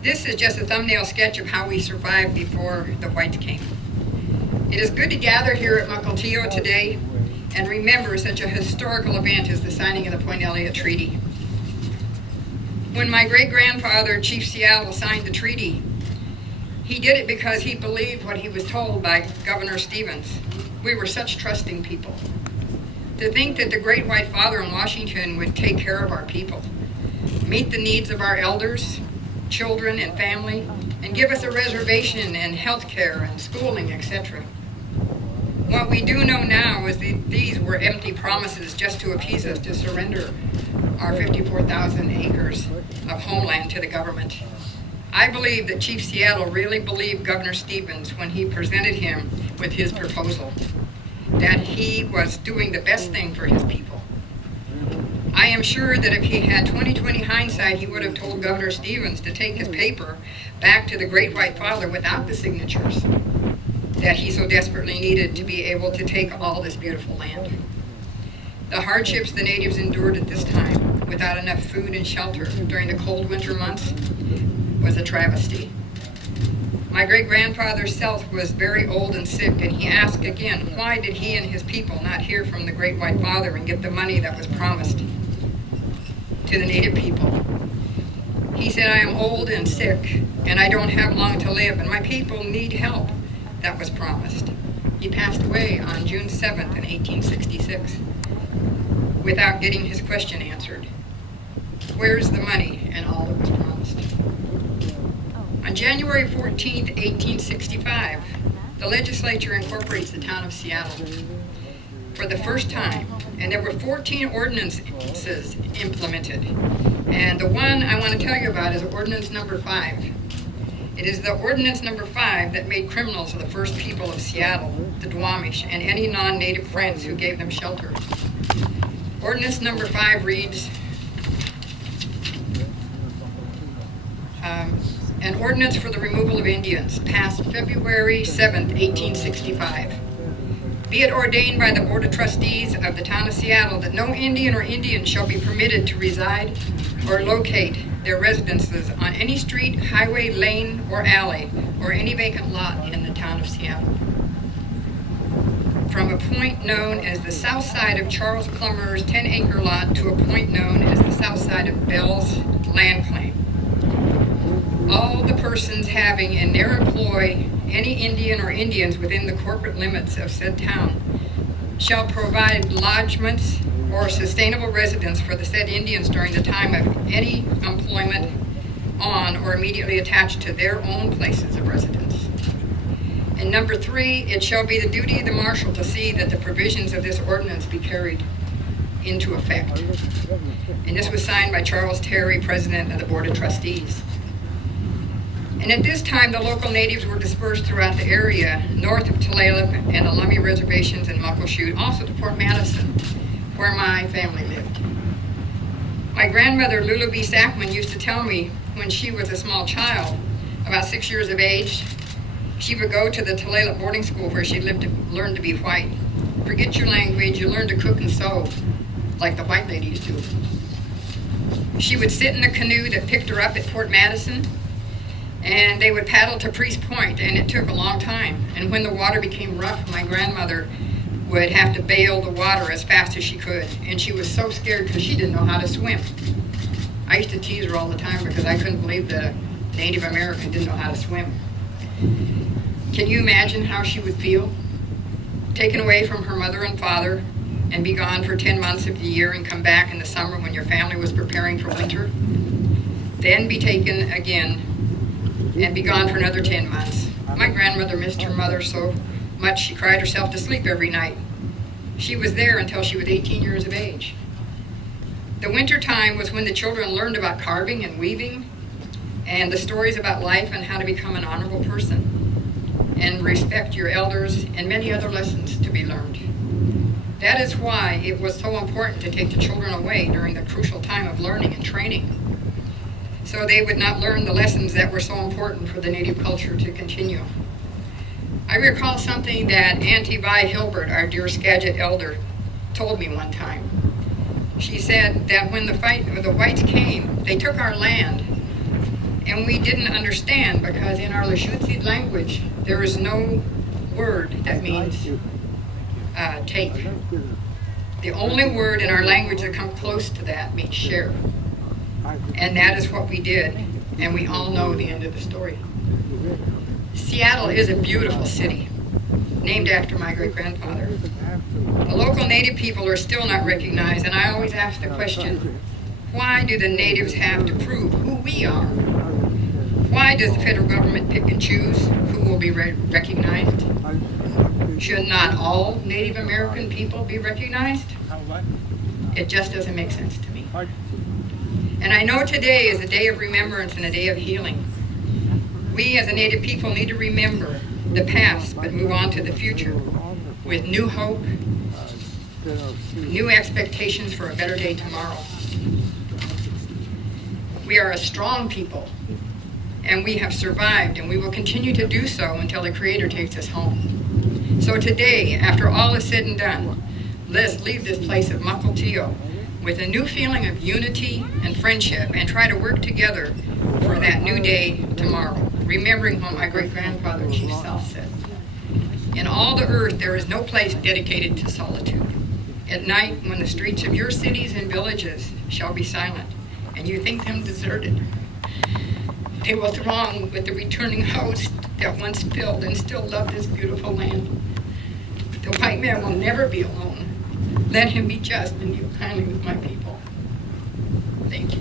This is just a thumbnail sketch of how we survived before the whites came. It is good to gather here at Mukilteo today and remember such a historical event as the signing of the Point Elliott Treaty. When my great-grandfather, Chief Seattle, signed the treaty, he did it because he believed what he was told by Governor Stevens. We were such trusting people. To think that the Great White Father in Washington would take care of our people, meet the needs of our elders, children, and family, and give us a reservation and health care and schooling, etc. What we do know now is that these were empty promises just to appease us to surrender our 54,000 acres of homeland to the government. I believe that Chief Seattle really believed Governor Stevens when he presented him with his proposal. that he was doing the best thing for his people. I am sure that if he had 20/20 hindsight, he would have told Governor Stevens to take his paper back to the Great White Father without the signatures that he so desperately needed to be able to take all this beautiful land. The hardships the natives endured at this time, without enough food and shelter during the cold winter months, was a travesty. My great-grandfather South was very old and sick, and he asked again, why did he and his people not hear from the Great White Father and get the money that was promised to the native people? He said, I am old and sick, and I don't have long to live, and my people need help. That was promised. He passed away on June 7th in 1866 without getting his question answered. Where's the money and all that was promised? On January 14th, 1865, the legislature incorporates the town of Seattle for the first time, and there were 14 ordinances implemented. And the one I want to tell you about is ordinance number 5. It is the ordinance number 5 that made criminals of the first people of Seattle, the Duwamish, and any non-native friends who gave them shelter. Ordinance number 5 reads, an ordinance for the removal of Indians, passed February 7th, 1865. Be it ordained by the Board of Trustees of the town of Seattle that no Indian or Indian shall be permitted to reside or locate their residences on any street, highway, lane, or alley, or any vacant lot in the town of Seattle. From a point known as the south side of Charles Plummer's 10-acre lot to a point known as the south side of Bell's land claim. All the persons having in their employ any Indian or Indians within the corporate limits of said town shall provide lodgements or sustainable residence for the said Indians during the time of any employment on or immediately attached to their own places of residence. And number 3, it shall be the duty of the marshal to see that the provisions of this ordinance be carried into effect. And this was signed by Charles Terry, President of the Board of Trustees. And at this time, the local natives were dispersed throughout the area, north of Tulalip and the Lummi reservations in Muckleshoot, also to Port Madison, where my family lived. My grandmother, Lulu B. Sackman, used to tell me when she was a small child, about 6 years of age, she would go to the Tulalip boarding school where she lived to learn to be white. Forget your language, you learn to cook and sew, like the white ladies do. She would sit in the canoe that picked her up at Port Madison, and they would paddle to Priest Point, and it took a long time. And when the water became rough, my grandmother would have to bail the water as fast as she could. And she was so scared because she didn't know how to swim. I used to tease her all the time because I couldn't believe that a Native American didn't know how to swim. Can you imagine how she would feel? Taken away from her mother and father and be gone for 10 months of the year and come back in the summer when your family was preparing for winter. Then be taken again and be gone for another 10 months. My grandmother missed her mother so much she cried herself to sleep every night. She was there until she was 18 years of age. The winter time was when the children learned about carving and weaving and the stories about life and how to become an honorable person and respect your elders and many other lessons to be learned. That is why it was so important to take the children away during the crucial time of learning and training, so they would not learn the lessons that were so important for the Native culture to continue. I recall something that Auntie Vi Hilbert, our dear Skagit elder, told me one time. She said that when the whites came, they took our land, and we didn't understand because in our Lushootseed language, there is no word that means take. The only word in our language that comes close to that means share. And that is what we did, and we all know the end of the story. Seattle is a beautiful city, named after my great-grandfather. The local Native people are still not recognized, and I always ask the question, why do the natives have to prove who we are? Why does the federal government pick and choose who will be recognized? Should not all Native American people be recognized? It just doesn't make sense to me. And I know today is a day of remembrance and a day of healing. We as a Native people need to remember the past but move on to the future. with new hope, new expectations for a better day tomorrow. We are a strong people, and we have survived, and we will continue to do so until the Creator takes us home. So today, after all is said and done, let us leave this place of Mukilteo with a new feeling of unity and friendship, and try to work together for that new day tomorrow, remembering what my great-grandfather Chief South said. In all the earth, there is no place dedicated to solitude. At night, when the streets of your cities and villages shall be silent, and you think them deserted, they will throng with the returning host that once filled and still loved this beautiful land. The white man will never be alone. Let him be just and deal kindly with my people. Thank you.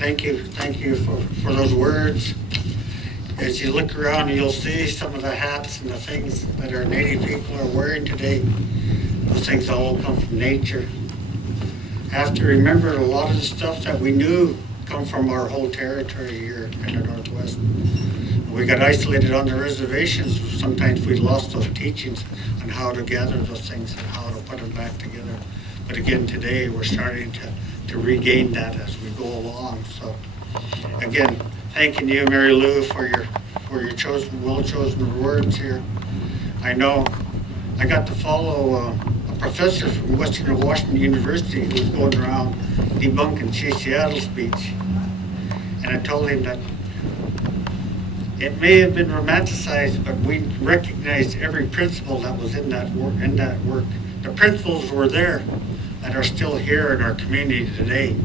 Thank you for those words. As you look around, you'll see some of the hats and the things that our Native people are wearing today. Those things all come from nature. I have to remember a lot of the stuff that we knew come from our whole territory here in the Northwest. We got isolated on the reservations. Sometimes we lost those teachings on how to gather those things and how to put them back together. But again, today we're starting to regain that as we go along. So again, thanking you, Mary Lou, for your well-chosen words here. I know I got to follow a professor from Western Washington University who was going around debunking Chief Seattle's speech. And I told him that it may have been romanticized, but we recognized every principle that was in that work. The principles were there that are still here in our community today.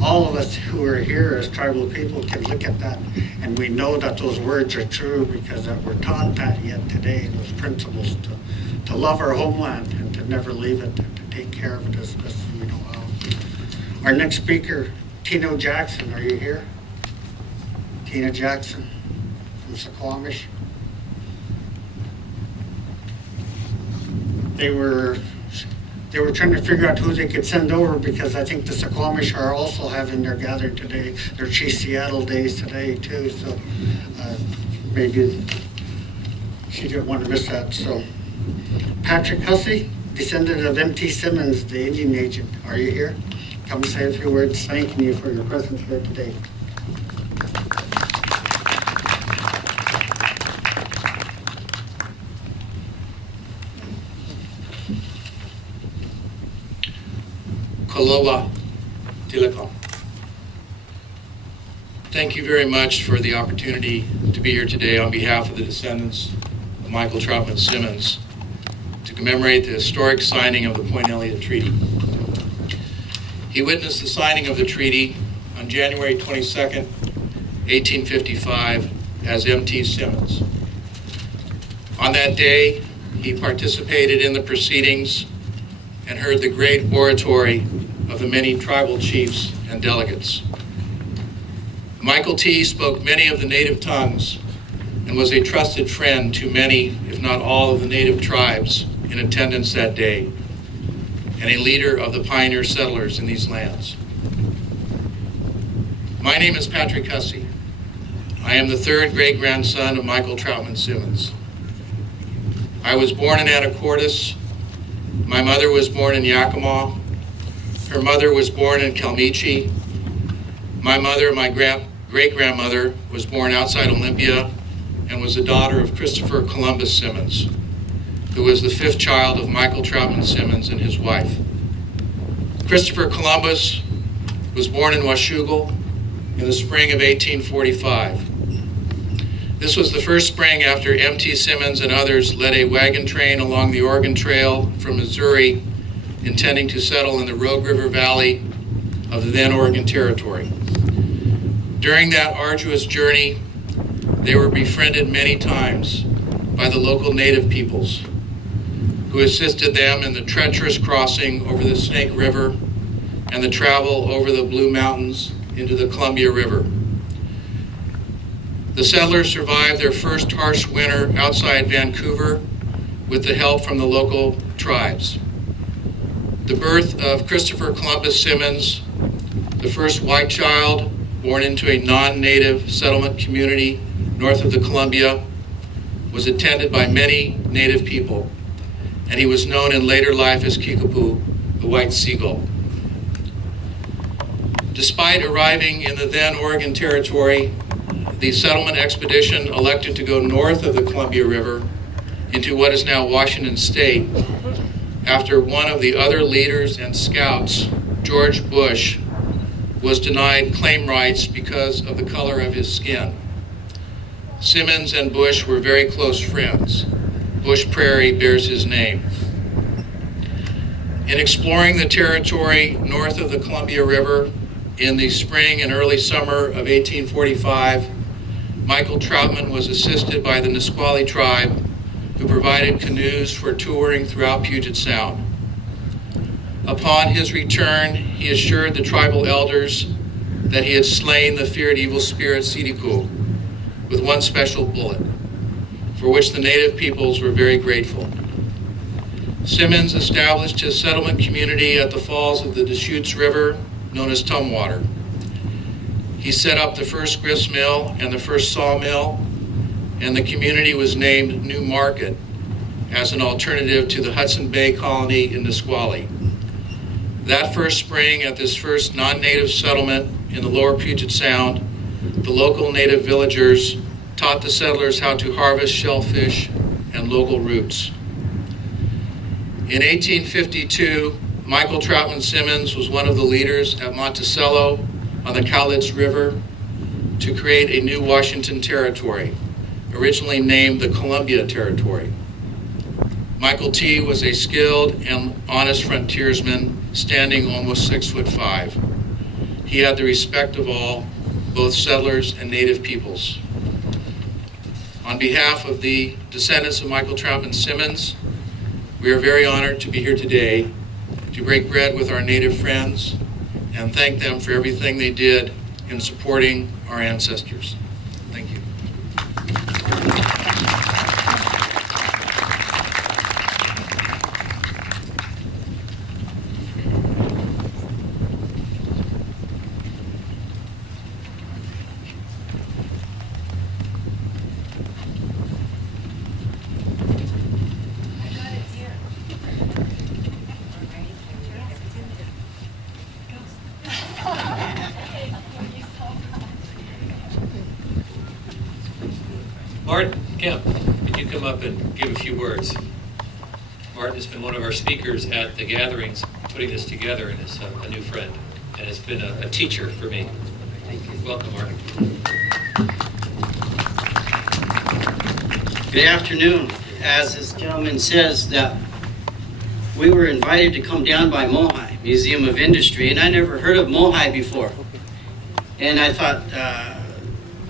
All of us who are here as tribal people can look at that, and we know that those words are true because that we're taught that yet today, those principles to love our homeland and to never leave it and to take care of it as best as we know how. Our next speaker, Tino Jackson, are you here? Tina Jackson from Suquamish. They were trying to figure out who they could send over because I think the Suquamish are also having their gathering today, their Chief Seattle days today too. So maybe she didn't want to miss that. So Patrick Hussey, descendant of M.T. Simmons, the Indian agent. Are you here? Come say a few words thanking you for your presence here today. Aloha, Tilaka. Thank you very much for the opportunity to be here today on behalf of the descendants of Michael Troutman Simmons to commemorate the historic signing of the Point Elliott Treaty. He witnessed the signing of the treaty on January 22nd, 1855 as M.T. Simmons. On that day, he participated in the proceedings and heard the great oratory of the many tribal chiefs and delegates. Michael T. spoke many of the native tongues and was a trusted friend to many, if not all, of the native tribes in attendance that day, and a leader of the pioneer settlers in these lands. My name is Patrick Hussey. I am the third great-grandson of Michael Troutman Simmons. I was born in Anacortes. My mother was born in Yakima. Her mother was born in Calmichi. My mother, my great-grandmother was born outside Olympia and was the daughter of Christopher Columbus Simmons, who was the 5th child of Michael Troutman Simmons and his wife. Christopher Columbus was born in Washougal in the spring of 1845. This was the first spring after M.T. Simmons and others led a wagon train along the Oregon Trail from Missouri, intending to settle in the Rogue River Valley of the then Oregon Territory. During that arduous journey, they were befriended many times by the local native peoples, who assisted them in the treacherous crossing over the Snake River and the travel over the Blue Mountains into the Columbia River. The settlers survived their first harsh winter outside Vancouver with the help from the local tribes. The birth of Christopher Columbus Simmons, the first white child born into a non-native settlement community north of the Columbia, was attended by many native people, and he was known in later life as Kickapoo, the white seagull. Despite arriving in the then Oregon Territory, the settlement expedition elected to go north of the Columbia River into what is now Washington State after one of the other leaders and scouts, George Bush, was denied claim rights because of the color of his skin. Simmons and Bush were very close friends. Bush Prairie bears his name. In exploring the territory north of the Columbia River in the spring and early summer of 1845, Michael Troutman was assisted by the Nisqually tribe, who provided canoes for touring throughout Puget Sound. Upon his return, he assured the tribal elders that he had slain the feared evil spirit Sidiku with one special bullet, for which the native peoples were very grateful. Simmons established his settlement community at the falls of the Deschutes River, known as Tumwater. He set up the first grist mill and the first sawmill, and the community was named New Market as an alternative to the Hudson Bay colony in Nisqually. That first spring at this first non-native settlement in the lower Puget Sound, the local native villagers taught the settlers how to harvest shellfish and local roots. In 1852, Michael Troutman Simmons was one of the leaders at Monticello on the Cowlitz River to create a new Washington Territory, originally named the Columbia Territory. Michael T. was a skilled and honest frontiersman, standing almost 6'5". He had the respect of all, both settlers and native peoples. On behalf of the descendants of Michael Troutman Simmons, we are very honored to be here today to break bread with our native friends and thank them for everything they did in supporting our ancestors. Thank you. Martin Kemp, could you come up and give a few words? Martin has been one of our speakers at the gatherings, putting this together, and is a new friend, and has been a teacher for me. Thank you. Welcome, Martin. Good afternoon. As this gentleman says, that we were invited to come down by Mohi, Museum of Industry, and I never heard of Mohi before. And I thought,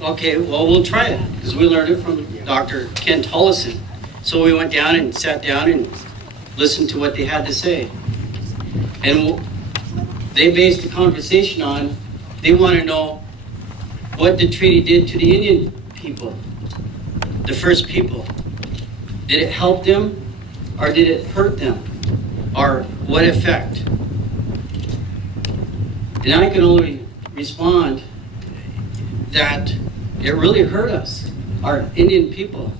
okay, well, we'll try it, because we learned it from Dr. Kent Hullison. So we went down and sat down and listened to what they had to say. And they based the conversation on, they want to know what the treaty did to the Indian people, the first people. Did it help them, or did it hurt them? Or what effect? And I can only respond that it really hurt us, our Indian people.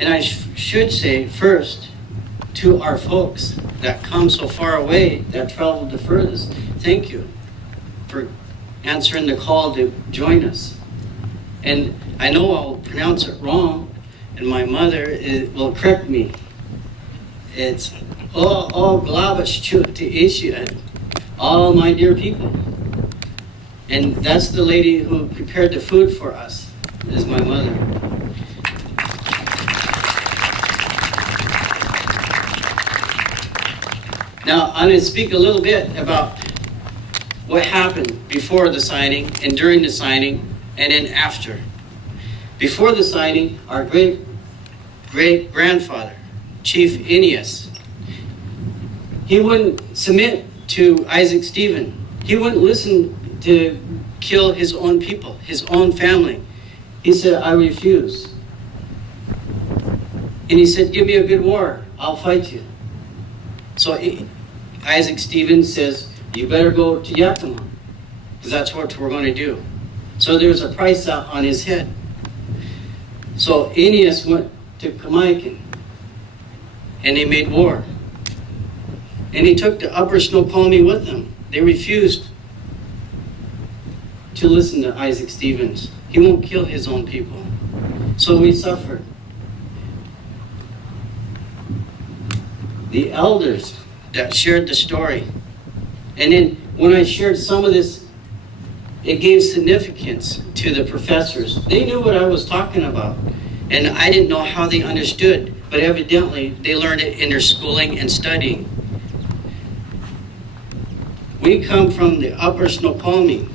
And I should say first to our folks that come so far away, that traveled the furthest, thank you for answering the call to join us. And I know I'll pronounce it wrong, and my mother will correct me. It's all glabash to issue, all my dear people. And that's the lady who prepared the food for us, is my mother. Now, I'm going to speak a little bit about what happened before the signing and during the signing and then after. Before the signing, our great-great-grandfather, Chief Aeneas, he wouldn't submit to Isaac Stephen. He wouldn't listen to kill his own people, his own family. He said, I refuse. And he said, give me a good war, I'll fight you. So Isaac Stevens says, you better go to Yakima, because that's what we're going to do. So there's a price out on his head. So Aeneas went to Kamaikan, and they made war. And he took the upper Snoqualmie with him. They refused to listen to Isaac Stevens. He won't kill his own people. So we suffered. The elders that shared the story. And then when I shared some of this, it gave significance to the professors. They knew what I was talking about. And I didn't know how they understood, but evidently they learned it in their schooling and studying. We come from the upper Snoqualmie,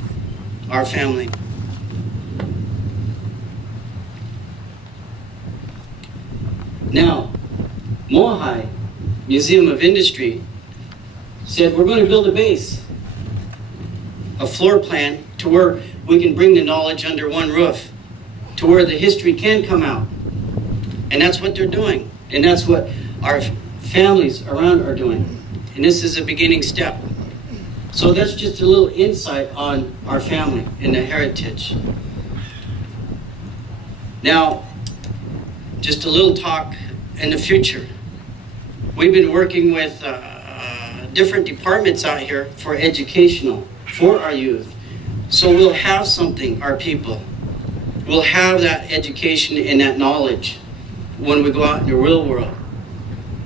our family. Now, Mohi Museum of Industry said, we're going to build a base, a floor plan to where we can bring the knowledge under one roof, to where the history can come out. And that's what they're doing. And that's what our families around are doing. And this is a beginning step. So that's just a little insight on our family and the heritage. Now, just a little talk in the future. We've been working with different departments out here for educational, for our youth. So we'll have something, our people. We'll have that education and that knowledge when we go out in the real world.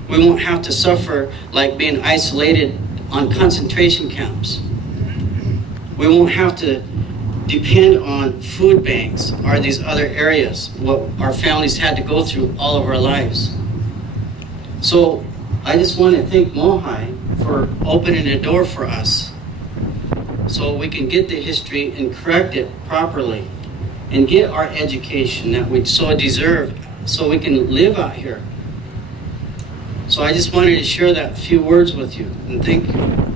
We won't have to suffer like being isolated on concentration camps. We won't have to depend on food banks or these other areas, what our families had to go through all of our lives. So I just want to thank Mohi for opening the door for us so we can get the history and correct it properly and get our education that we so deserve so we can live out here. So I just wanted to share that few words with you, and thank you.